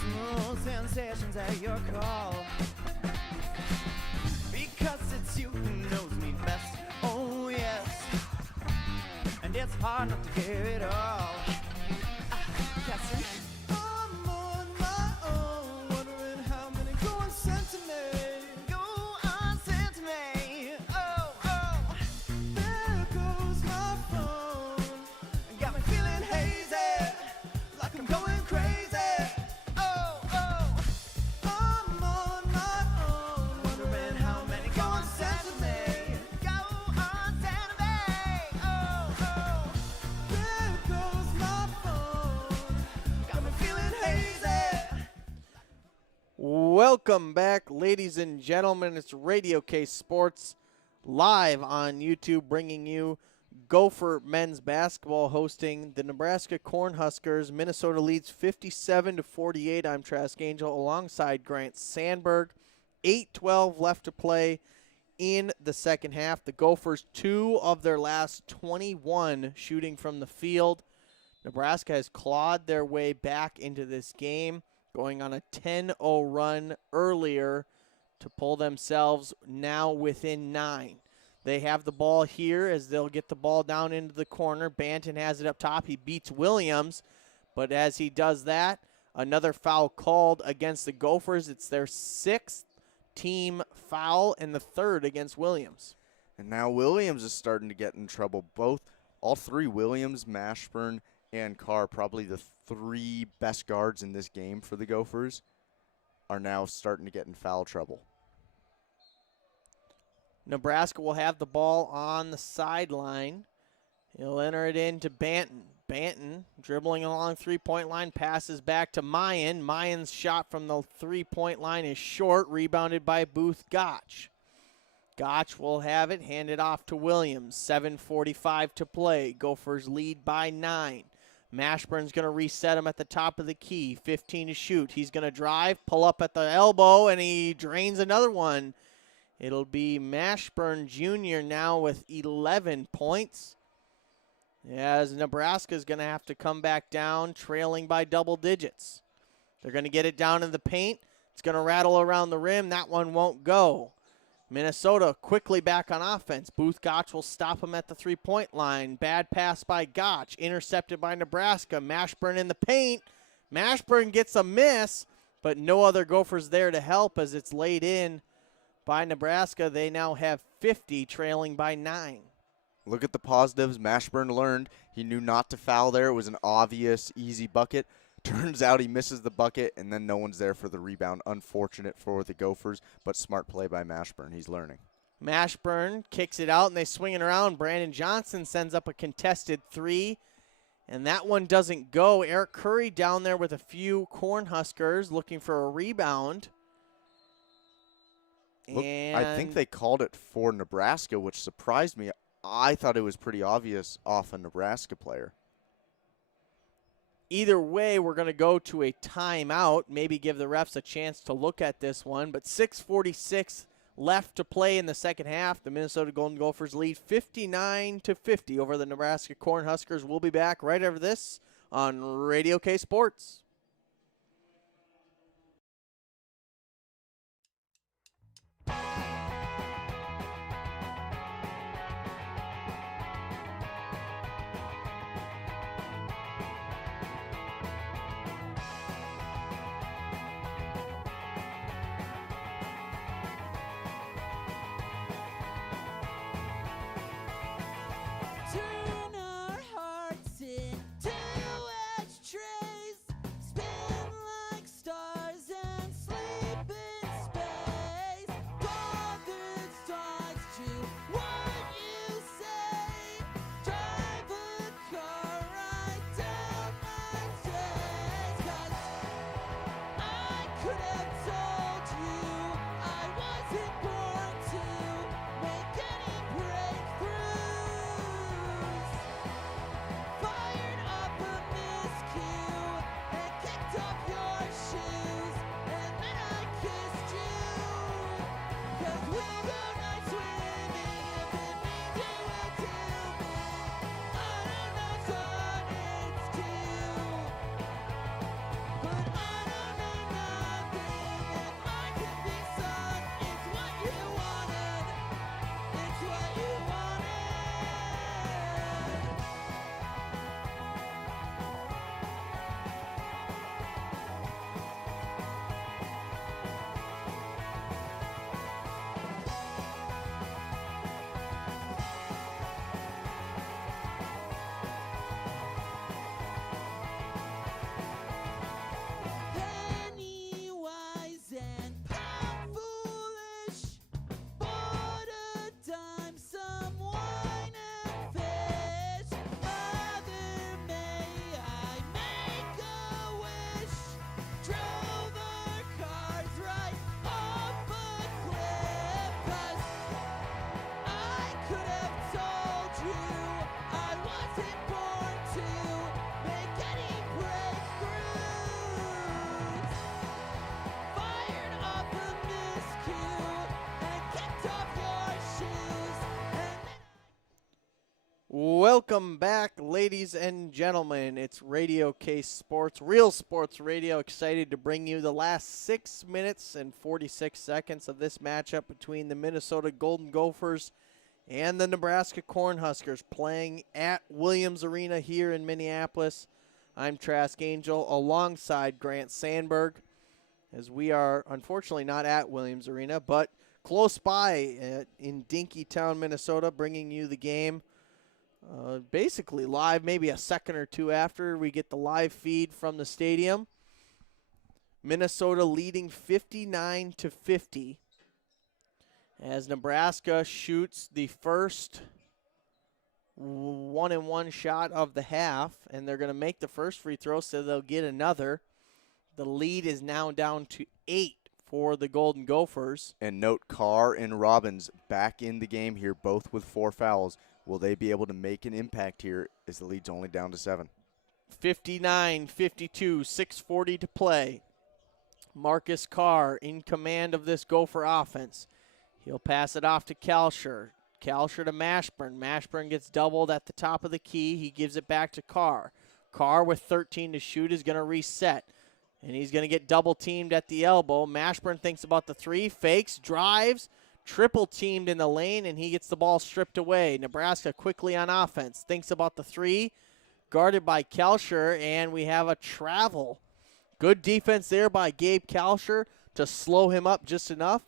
Smooth sensations at your call. Because it's you who knows me best. Oh yes. And it's hard not to give it all. Guessing I'm on my own, wondering how many go unsent to me. Go unsent to me. Oh, there goes my phone. Got me feeling hazy, like I'm going crazy. Oh, I'm on my own, wondering how many go unsent to me. Go unsent to me. Oh, there goes my phone. Got me feeling hazy. Welcome back, ladies and gentlemen. It's Radio K Sports live on YouTube, bringing you Gopher men's basketball hosting the Nebraska Cornhuskers. Minnesota leads 57-48. I'm Trask Angel alongside Grant Sandberg. 8:12 left to play in the second half. The Gophers, 2 of their last 21 shooting from the field. Nebraska has clawed their way back into this game, going on a 10-0 run earlier to pull themselves now within 9. They have the ball here as they'll get the ball down into the corner. Banton has it up top. He beats Williams, but as he does that, another foul called against the Gophers. It's their 6th team foul and the 3rd against Williams. And now Williams is starting to get in trouble. All 3, Williams, Mashburn, and Carr, probably the 3 best guards in this game for the Gophers, are now starting to get in foul trouble. Nebraska will have the ball on the sideline. He'll enter it into Banton. Banton dribbling along three-point line, passes back to Mayan. Mayan's shot from the three-point line is short, rebounded by Booth Gotch. Gotch will have it, handed off to Williams. 7:45 to play. Gophers lead by 9. Mashburn's going to reset him at the top of the key. 15 to shoot. He's going to drive, pull up at the elbow, and he drains another one. It'll be Mashburn Jr. now with 11 points. As Nebraska's going to have to come back down, trailing by double digits. They're going to get it down in the paint. It's going to rattle around the rim. That one won't go. Minnesota quickly back on offense. Booth Gotch will stop him at the three-point line. Bad pass by Gotch. Intercepted by Nebraska. Mashburn in the paint. Mashburn gets a miss, but no other Gophers there to help as it's laid in by Nebraska. They now have 50, trailing by 9. Look at the positives. Mashburn learned. He knew not to foul there. It was an obvious, easy bucket. Turns out he misses the bucket, and then no one's there for the rebound. Unfortunate for the Gophers, but smart play by Mashburn. He's learning. Mashburn kicks it out, and they swing it around. Brandon Johnson sends up a contested 3, and that one doesn't go. Eric Curry down there with a few Cornhuskers looking for a rebound. Look, I think they called it for Nebraska, which surprised me. I thought it was pretty obvious off a Nebraska player. Either way, we're going to go to a timeout, maybe give the refs a chance to look at this one. But 6:46 left to play in the second half. The Minnesota Golden Gophers lead 59-50 over the Nebraska Cornhuskers. We'll be back right after this on Radio K Sports. Turn our hearts into edge trays, spin like stars and sleep in space. Bothered stars to what you say. Drive a car right down my days. 'Cause I could have told you I wasn't born to make any breakthroughs. Fired up a miscue and kicked off your shoes, and then I kissed you. 'Cause we'll go night swimming if it means you will do me. I don't know what it's to, but I don't know nothing. If I could be sun, it's what you wanted. It's what you wanted. Penny wise and pound foolish, bought a dime, some wine and fish. Mother, may I make a wish? Drove our cars right off a cliff. 'Cause I could have told you I wasn't born to make any breakthroughs. Fired up a miscue and kicked off your shoes, and then Welcome back, ladies and gentlemen. It's Radio K Sports, Real Sports Radio. Excited to bring you the last 6 minutes and 46 seconds of this matchup between the Minnesota Golden Gophers and the Nebraska Cornhuskers playing at Williams Arena here in Minneapolis. I'm Trask Angel alongside Grant Sandberg, as we are unfortunately not at Williams Arena, but close by in Dinkytown, Minnesota, bringing you the game basically live, maybe a second or two after we get the live feed from the stadium. Minnesota leading 59-50 as Nebraska shoots the first 1-and-1 shot of the half, and they're going to make the first free throw, so they'll get another. The lead is now down to 8 for the Golden Gophers. And note, Carr and Robbins back in the game here, both with 4 fouls. Will they be able to make an impact here as the lead's only down to 7? 59-52, 6:40 to play. Marcus Carr in command of this Gopher offense. He'll pass it off to Kalsher. Kalsher to Mashburn. Mashburn gets doubled at the top of the key. He gives it back to Carr. Carr with 13 to shoot is going to reset. And he's going to get double teamed at the elbow. Mashburn thinks about the 3, fakes, drives, triple teamed in the lane, and he gets the ball stripped away. Nebraska quickly on offense. Thinks about the 3, guarded by Kalsher, and we have a travel Good defense there by Gabe Kalsher to slow him up just enough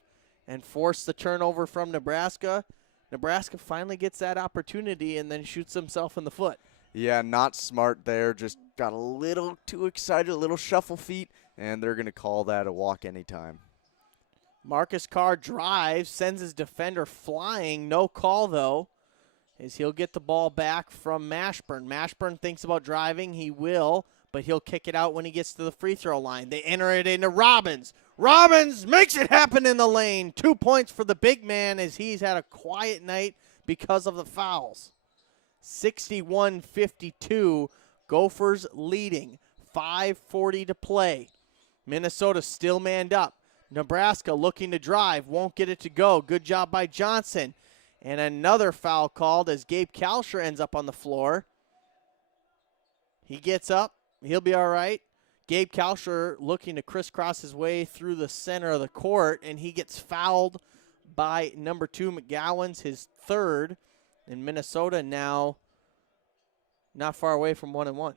and force the turnover from Nebraska. Nebraska finally gets that opportunity and then shoots himself in the foot. Yeah, not smart there. Just got a little too excited, a little shuffle feet, and they're going to call that a walk anytime. Marcus Carr drives, sends his defender flying. No call, though, as he'll get the ball back from Mashburn. Mashburn thinks about driving. He will, but he'll kick it out when he gets to the free throw line. They enter it into Robbins. Robbins makes it happen in the lane. 2 points for the big man as he's had a quiet night because of the fouls. 61-52, Gophers leading. 5:40 to play. Minnesota still manned up. Nebraska looking to drive, won't get it to go. Good job by Johnson. And another foul called as Gabe Kalsher ends up on the floor. He gets up. He'll be all right. Gabe Kalsher looking to crisscross his way through the center of the court, and he gets fouled by number 2, McGowan's, his third. And Minnesota now not far away from 1-1.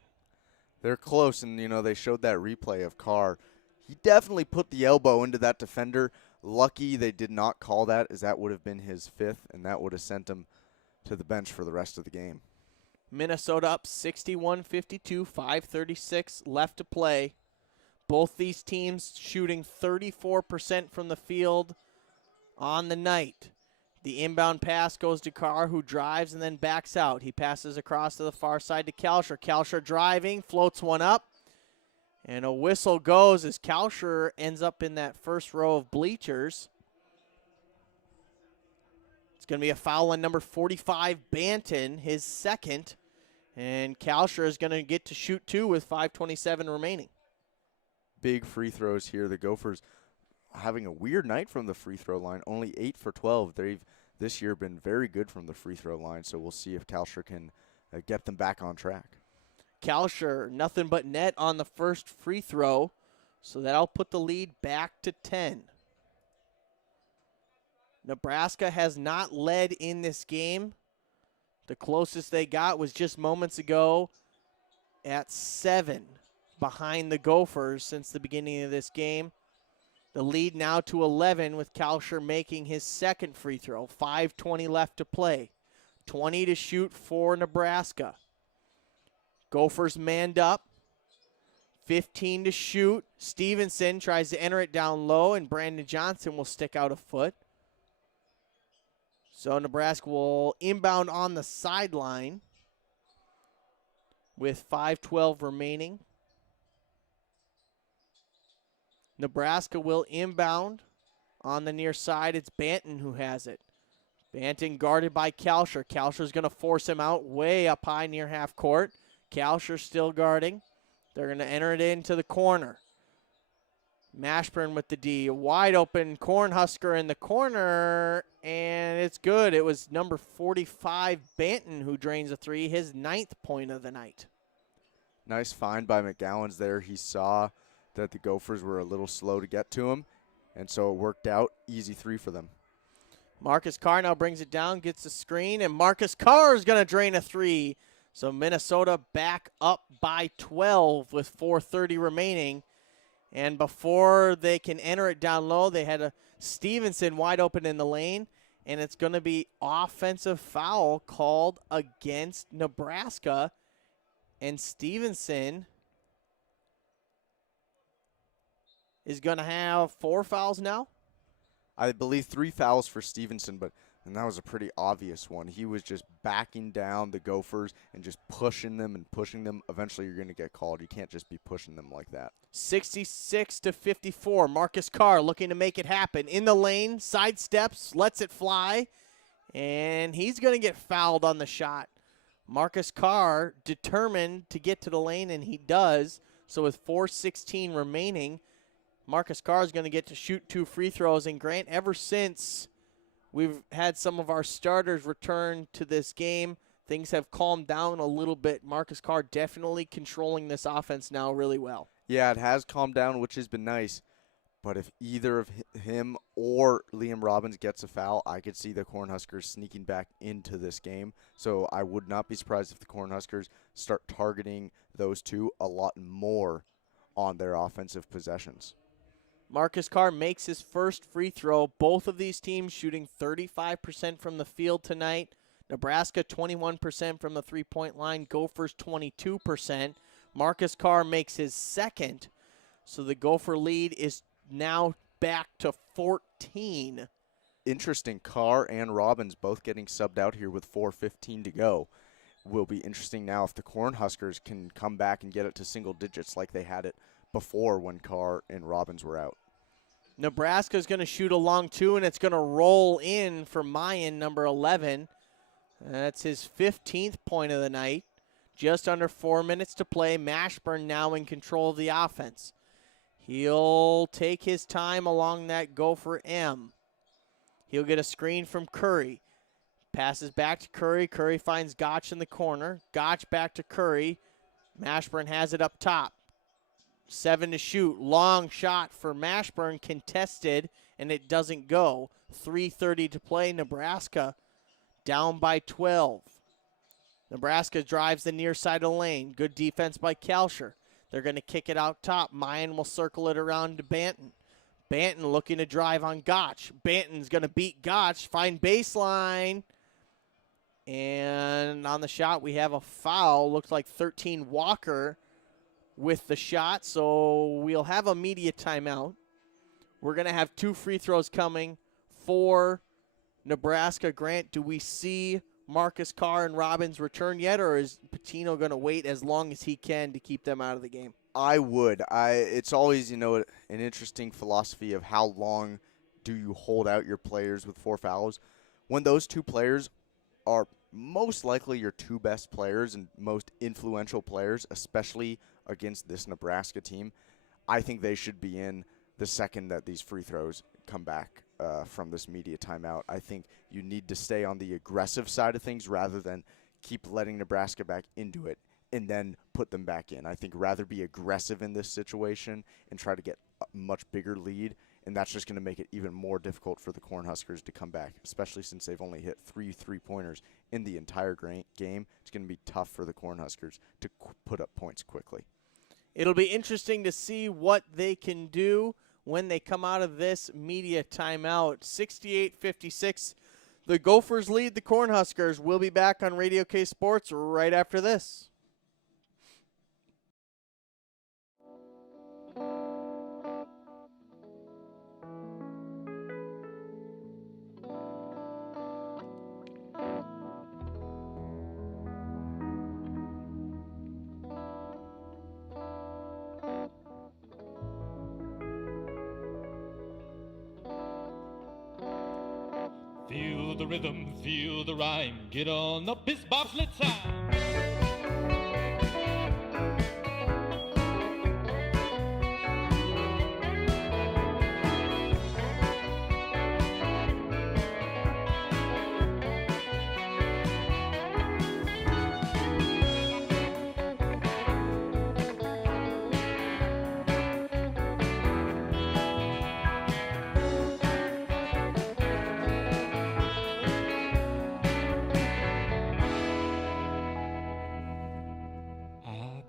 They're close, and, they showed that replay of Carr. He definitely put the elbow into that defender. Lucky they did not call that, as that would have been his 5th, and that would have sent him to the bench for the rest of the game. Minnesota up 61-52, 5:36 left to play. Both these teams shooting 34% from the field on the night. The inbound pass goes to Carr, who drives and then backs out. He passes across to the far side to Kalsher. Kalsher driving, floats one up. And a whistle goes as Kalsher ends up in that first row of bleachers. It's going to be a foul on number 45, Banton, his second. And Kalsher is going to get to shoot 2 with 5:27 remaining. Big free throws here. The Gophers having a weird night from the free throw line. Only 8 for 12. They've this year been very good from the free throw line, so we'll see if Kalsher can get them back on track. Kalsher, nothing but net on the first free throw, so that'll put the lead back to 10. Nebraska has not led in this game. The closest they got was just moments ago at 7 behind the Gophers since the beginning of this game. The lead now to 11 with Kalsher making his second free throw. 5:20 left to play. 20 to shoot for Nebraska. Gophers manned up. 15 to shoot. Stevenson tries to enter it down low, and Brandon Johnson will stick out a foot. So Nebraska will inbound on the sideline with 5:12 remaining. Nebraska will inbound on the near side. It's Banton who has it. Banton guarded by Kalsher. Kalsher's going to force him out way up high near half court. Kalsher still guarding. They're going to enter it into the corner. Mashburn with the D. Wide open Cornhusker in the corner, and it's good. It was number 45, Banton, who drains a 3, his 9th point of the night. Nice find by McGowan's there. He saw that the Gophers were a little slow to get to him, and so it worked out. Easy 3 for them. Marcus Carr now brings it down, gets the screen, and Marcus Carr is going to drain a 3. So Minnesota back up by 12 with 4:30 remaining. And before they can enter it down low, they had a Stevenson wide open in the lane, and it's going to be offensive foul called against Nebraska. And Stevenson is going to have 4 fouls now. I believe 3 fouls for Stevenson, and that was a pretty obvious one. He was just backing down the Gophers and just pushing them and pushing them. Eventually you're going to get called. You can't just be pushing them like that. 66-54. Marcus Carr looking to make it happen. In the lane, sidesteps, lets it fly, and he's going to get fouled on the shot. Marcus Carr determined to get to the lane, and he does. So with 4:16 remaining, Marcus Carr is going to get to shoot 2 free throws. And Grant, ever since we've had some of our starters return to this game, things have calmed down a little bit. Marcus Carr definitely controlling this offense now really well. Yeah, it has calmed down, which has been nice. But if either of him or Liam Robbins gets a foul, I could see the Cornhuskers sneaking back into this game. So I would not be surprised if the Cornhuskers start targeting those two a lot more on their offensive possessions. Marcus Carr makes his first free throw. Both of these teams shooting 35% from the field tonight. Nebraska 21% from the three-point line. Gophers 22%. Marcus Carr makes his second. So the Gopher lead is now back to 14. Interesting, Carr and Robbins both getting subbed out here with 4:15 to go. Will be interesting now if the Cornhuskers can come back and get it to single digits like they had it before when Carr and Robbins were out. Nebraska is going to shoot a long two, and it's going to roll in for Mayan, number 11. That's his 15th point of the night. Just under 4 minutes to play. Mashburn now in control of the offense. He'll take his time along that Gopher M. He'll get a screen from Curry. Passes back to Curry. Curry finds Gotch in the corner. Gotch back to Curry. Mashburn has it up top. 7 to shoot. Long shot for Mashburn. Contested, and it doesn't go. 3:30 to play. Nebraska down by 12. Nebraska drives the near side of the lane. Good defense by Kalsher. They're going to kick it out top. Mayan will circle it around to Banton. Banton looking to drive on Gotch. Banton's going to beat Gotch. Find baseline. And on the shot, we have a foul. Looks like 13 Walker with the shot. So we'll have a media timeout. We're going to have 2 free throws coming for Nebraska. Grant, do we see Marcus Carr and Robbins return yet, or is Patino going to wait as long as he can to keep them out of the game? I would. It's always, an interesting philosophy of how long do you hold out your players with 4 fouls. When those 2 players are most likely your 2 best players and most influential players, especially against this Nebraska team, I think they should be in the second that these free throws come back from this media timeout. I think you need to stay on the aggressive side of things rather than keep letting Nebraska back into it and then put them back in. I think rather be aggressive in this situation and try to get a much bigger lead, and that's just going to make it even more difficult for the Cornhuskers to come back, especially since they've only hit 3 3-pointers in the entire game. It's going to be tough for the Cornhuskers to put up points quickly. It'll be interesting to see what they can do when they come out of this media timeout. 68-56. The Gophers lead the Cornhuskers. We'll be back on Radio K Sports right after this. Feel the rhythm, feel the rhyme. Get on up, it's bobsled time.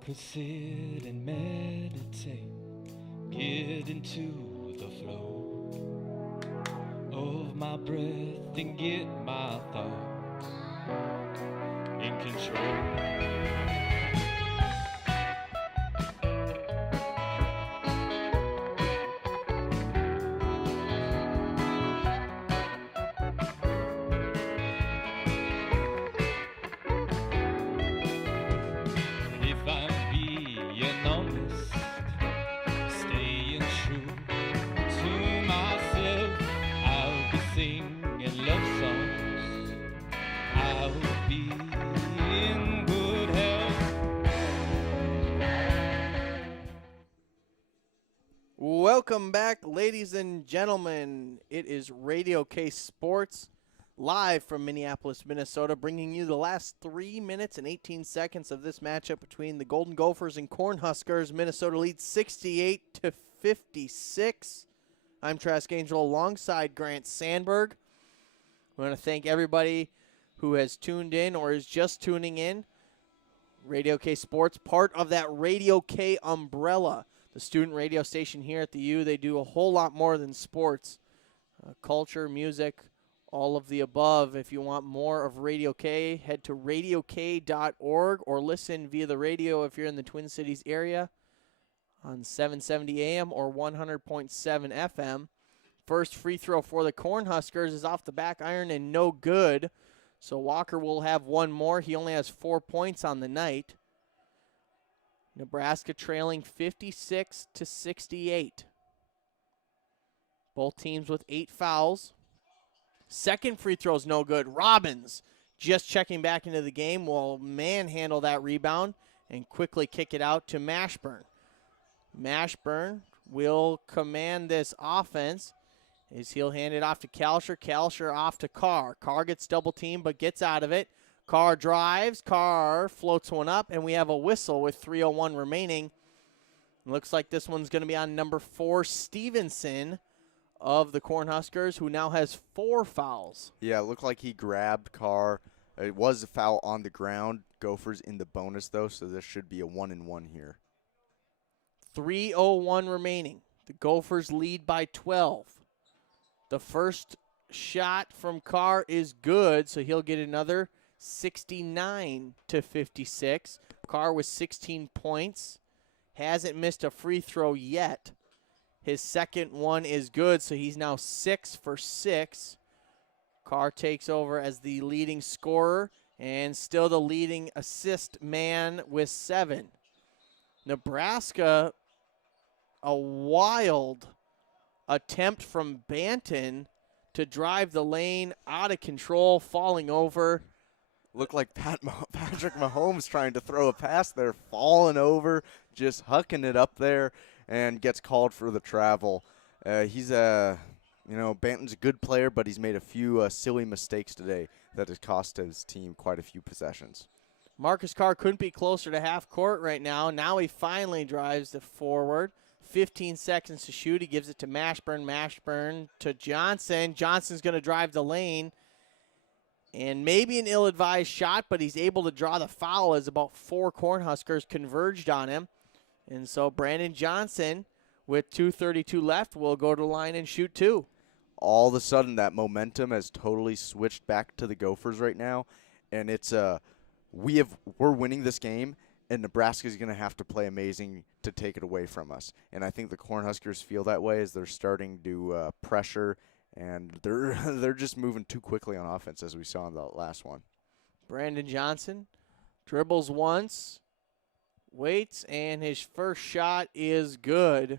Could sit and meditate, get into the flow of my breath and get my thoughts in control. Welcome back, ladies and gentlemen. It is Radio K Sports, live from Minneapolis, Minnesota, bringing you the last 3 minutes and 18 seconds of this matchup between the Golden Gophers and Cornhuskers. Minnesota leads 68-56. I'm Trask Angel alongside Grant Sandberg. We want to thank everybody who has tuned in or is just tuning in. Radio K Sports, part of that Radio K umbrella. the student radio station here at the U. They do a whole lot more than sports. Culture, music, all of the above. If you want more of Radio K, head to radiok.org or listen via the radio if you're in the Twin Cities area on 770 AM or 100.7 FM. First free throw for the Cornhuskers is off the back iron and no good. So Walker will have one more. He only has 4 points on the night. Nebraska trailing 56-68. Both teams with 8 fouls. Second free throw is no good. Robbins just checking back into the game will manhandle that rebound and quickly kick it out to Mashburn. Mashburn will command this offense as he'll hand it off to Kalsher. Kalsher off to Carr. Carr gets double teamed but gets out of it. Carr drives. Carr floats one up, and we have a whistle with 3:01 remaining. Looks like this one's going to be on number 4, Stevenson of the Cornhuskers, who now has 4 fouls. Yeah, it looked like he grabbed Carr. It was a foul on the ground. Gophers in the bonus, though, so this should be a 1-and-1 here. 3:01 remaining. The Gophers lead by 12. The first shot from Carr is good, so he'll get another 69-56. Carr with 16 points. Hasn't missed a free throw yet. His second one is good, so he's now 6 for 6. Carr takes over as the leading scorer and still the leading assist man with 7. Nebraska, a wild attempt from Banton to drive the lane out of control, falling over. Looked like Patrick Mahomes trying to throw a pass there, falling over, just hucking it up there, and gets called for the travel. Banton's a good player, but he's made a few silly mistakes today that has cost his team quite a few possessions. Marcus Carr couldn't be closer to half court right now. Now he finally drives it forward. 15 seconds to shoot. He gives it to Mashburn. Mashburn to Johnson. Johnson's going to drive the lane. And maybe an ill-advised shot, but he's able to draw the foul as about 4 Cornhuskers converged on him. And so Brandon Johnson, with 2:32 left, will go to the line and shoot 2. All of a sudden, that momentum has totally switched back to the Gophers right now, and it's we're winning this game, and Nebraska's going to have to play amazing to take it away from us. And I think the Cornhuskers feel that way as they're starting to pressure, and they're just moving too quickly on offense, as we saw in the last one. Brandon Johnson dribbles once, waits, and his first shot is good.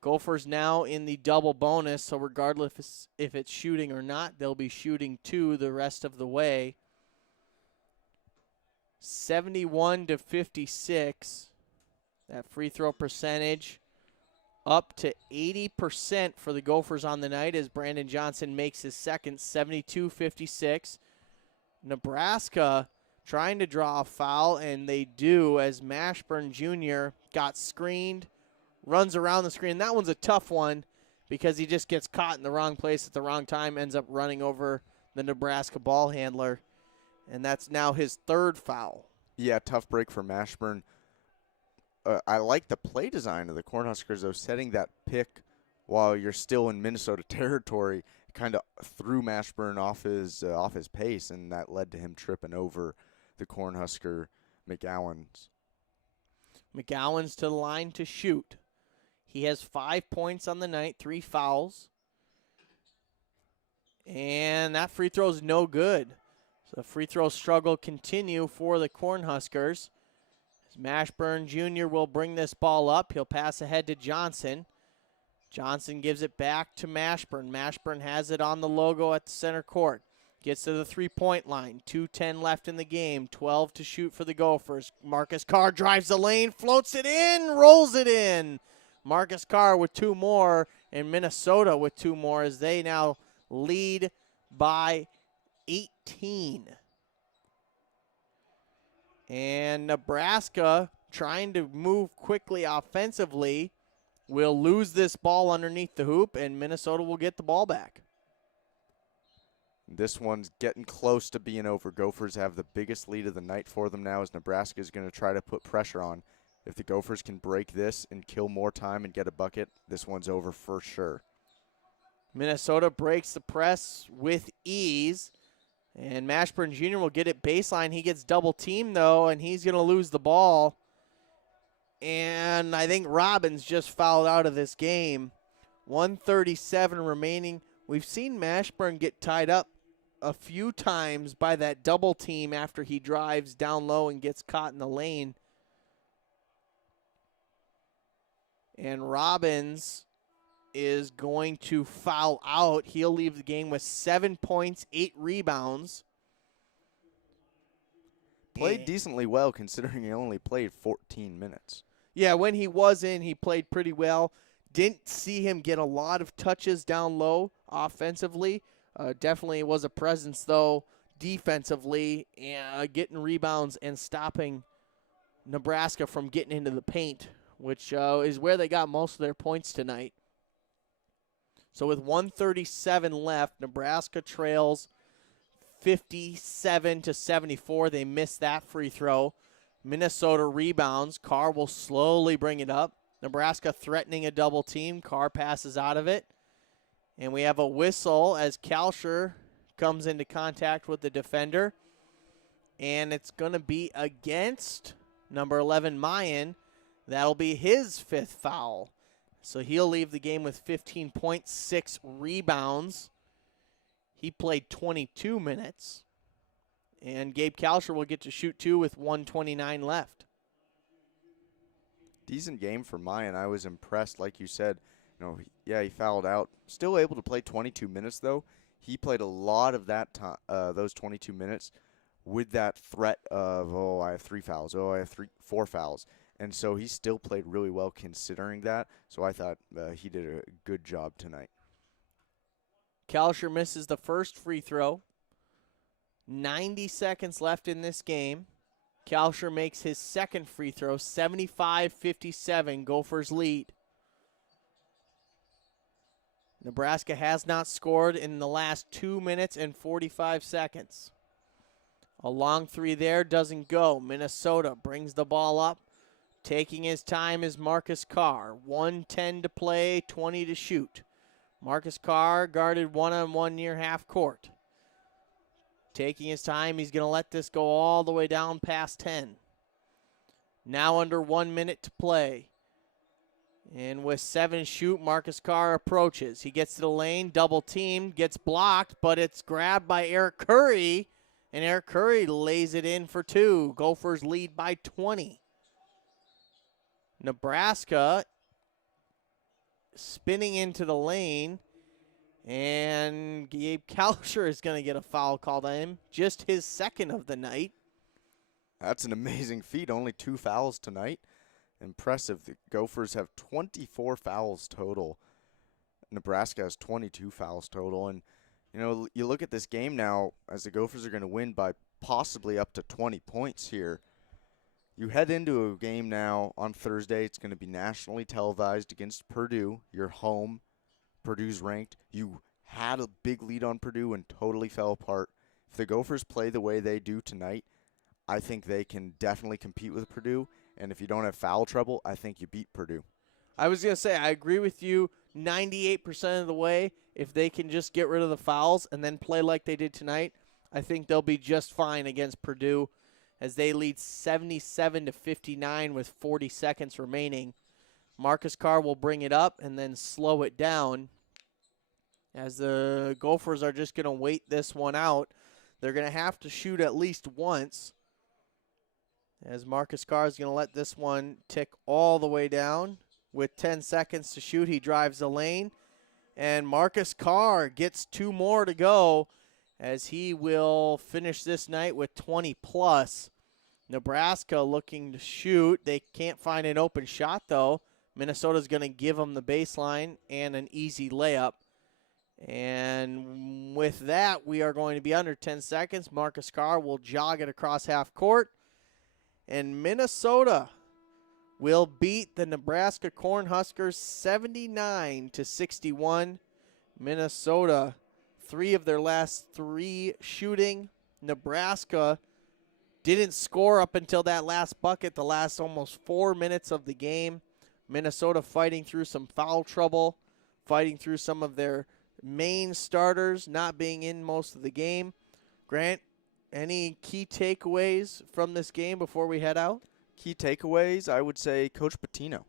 Gophers now in the double bonus, so regardless if it's shooting or not, they'll be shooting 2 the rest of the way. 71-56. That free throw percentage up to 80% for the Gophers on the night as Brandon Johnson makes his second, 72-56. Nebraska trying to draw a foul, and they do as Mashburn Jr. got screened, runs around the screen. That one's a tough one because he just gets caught in the wrong place at the wrong time, ends up running over the Nebraska ball handler, and that's now his 3rd foul. Yeah, tough break for Mashburn. I like the play design of the Cornhuskers, though, setting that pick while you're still in Minnesota territory kind of threw Mashburn off his pace, and that led to him tripping over the Cornhusker McGowan's. McGowan's to the line to shoot. He has 5 points on the night, 3 fouls. And that free throw is no good. So the free throw struggle continue for the Cornhuskers. Mashburn Jr. will bring this ball up. He'll pass ahead to Johnson. Johnson gives it back to Mashburn. Mashburn has it on the logo at the center court. Gets to the three-point line. 2:10 left in the game. 12 to shoot for the Gophers. Marcus Carr drives the lane, floats it in, rolls it in. Marcus Carr with 2 more, and Minnesota with 2 more as they now lead by 18. And Nebraska, trying to move quickly offensively, will lose this ball underneath the hoop, and Minnesota will get the ball back. This one's getting close to being over. Gophers have the biggest lead of the night for them now as Nebraska is going to try to put pressure on. If the Gophers can break this and kill more time and get a bucket, this one's over for sure. Minnesota breaks the press with ease. And Mashburn Jr. will get it baseline. He gets double teamed, though, and he's going to lose the ball. And I think Robbins just fouled out of this game. 1:37 remaining. We've seen Mashburn get tied up a few times by that double team after he drives down low and gets caught in the lane. And Robbins is going to foul out. He'll leave the game with 7 points, 8 rebounds. Played decently well considering he only played 14 minutes. Yeah, when he was in, he played pretty well. Didn't see him get a lot of touches down low offensively. Definitely was a presence, though, defensively, getting rebounds and stopping Nebraska from getting into the paint, which is where they got most of their points tonight. So with 1:37 left, Nebraska trails 57-74. They missed that free throw. Minnesota rebounds. Carr will slowly bring it up. Nebraska threatening a double team. Carr passes out of it. And we have a whistle as Kalsher comes into contact with the defender. And it's going to be against number 11, Mayan. That'll be his 5th foul. So he'll leave the game with 15.6 rebounds. He played 22 minutes. And Gabe Kalsher will get to shoot 2 with 1:29 left. Decent game for Mayan. I was impressed, like you said. He fouled out. Still able to play 22 minutes, though. He played a lot of that time, those 22 minutes with that threat of, I have 3 fouls. I have 4 fouls. And so he still played really well considering that. So I thought he did a good job tonight. Kalsher misses the first free throw. 90 seconds left in this game. Kalsher makes his second free throw. 75-57, Gophers lead. Nebraska has not scored in the last 2 minutes and 45 seconds. A long three there doesn't go. Minnesota brings the ball up. Taking his time is Marcus Carr. 1:10 to play, 20 to shoot. Marcus Carr guarded one-on-one near half court. Taking his time, he's going to let this go all the way down past 10. Now under 1 minute to play. And with 7 to shoot, Marcus Carr approaches. He gets to the lane, double teamed, gets blocked, but it's grabbed by Eric Curry. And Eric Curry lays it in for 2. Gophers lead by 20. Nebraska spinning into the lane, and Gabe Kalsher is going to get a foul called on him. Just his second of the night. That's an amazing feat. Only 2 fouls tonight. Impressive. The Gophers have 24 fouls total. Nebraska has 22 fouls total. And, you look at this game now as the Gophers are going to win by possibly up to 20 points here. You head into a game now on Thursday. It's going to be nationally televised against Purdue. You're home. Purdue's ranked. You had a big lead on Purdue and totally fell apart. If the Gophers play the way they do tonight, I think they can definitely compete with Purdue. And if you don't have foul trouble, I think you beat Purdue. I was going to say, I agree with you 98% of the way. If they can just get rid of the fouls and then play like they did tonight, I think they'll be just fine against Purdue, as they lead 77-59 with 40 seconds remaining. Marcus Carr will bring it up and then slow it down, as the Gophers are just going to wait this one out. They're going to have to shoot at least once, as Marcus Carr is going to let this one tick all the way down. With 10 seconds to shoot, he drives the lane, and Marcus Carr gets 2 more to go, as he will finish this night with 20-plus. Nebraska looking to shoot. They can't find an open shot, though. Minnesota's going to give them the baseline and an easy layup. And with that, we are going to be under 10 seconds. Marcus Carr will jog it across half court. And Minnesota will beat the Nebraska Cornhuskers 79-61. Minnesota, 3 of their last 3 shooting. Nebraska didn't score up until that last bucket, the last almost 4 minutes of the game. Minnesota fighting through some foul trouble, fighting through some of their main starters not being in most of the game. Grant, any key takeaways from this game before we head out? Key takeaways, I would say Coach Patino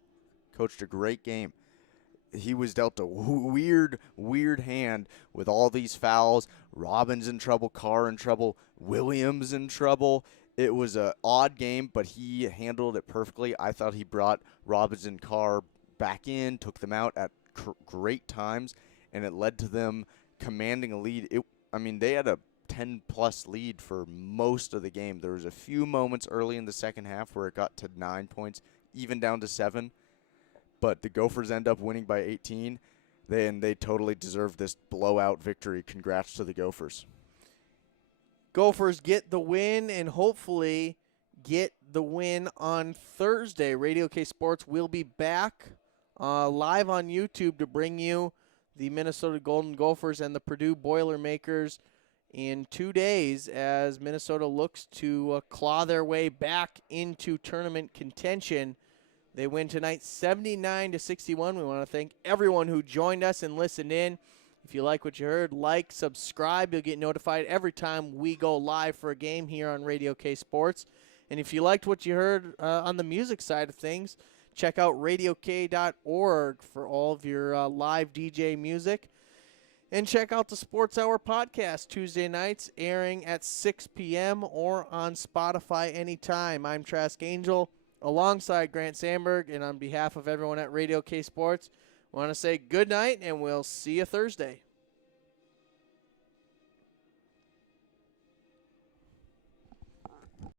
coached a great game. He was dealt a weird hand with all these fouls. Robbins in trouble, Carr in trouble, Williams in trouble. It was an odd game, but he handled it perfectly. I thought he brought Robbins and Carr back in, took them out at great times, and it led to them commanding a lead. They had a 10-plus lead for most of the game. There was a few moments early in the second half where it got to 9 points, even down to 7. But the Gophers end up winning by 18. They totally deserve this blowout victory. Congrats to the Gophers. Gophers get the win and hopefully get the win on Thursday. Radio K Sports will be back live on YouTube to bring you the Minnesota Golden Gophers and the Purdue Boilermakers in 2 days as Minnesota looks to claw their way back into tournament contention. They win tonight 79-61. We want to thank everyone who joined us and listened in. If you like what you heard, like, subscribe. You'll get notified every time we go live for a game here on Radio K Sports. And if you liked what you heard on the music side of things, check out radiok.org for all of your live DJ music. And check out the Sports Hour podcast Tuesday nights, airing at 6 p.m. or on Spotify anytime. I'm Trask Angel, alongside Grant Sandberg, and on behalf of everyone at Radio K Sports, I want to say good night, and we'll see you Thursday.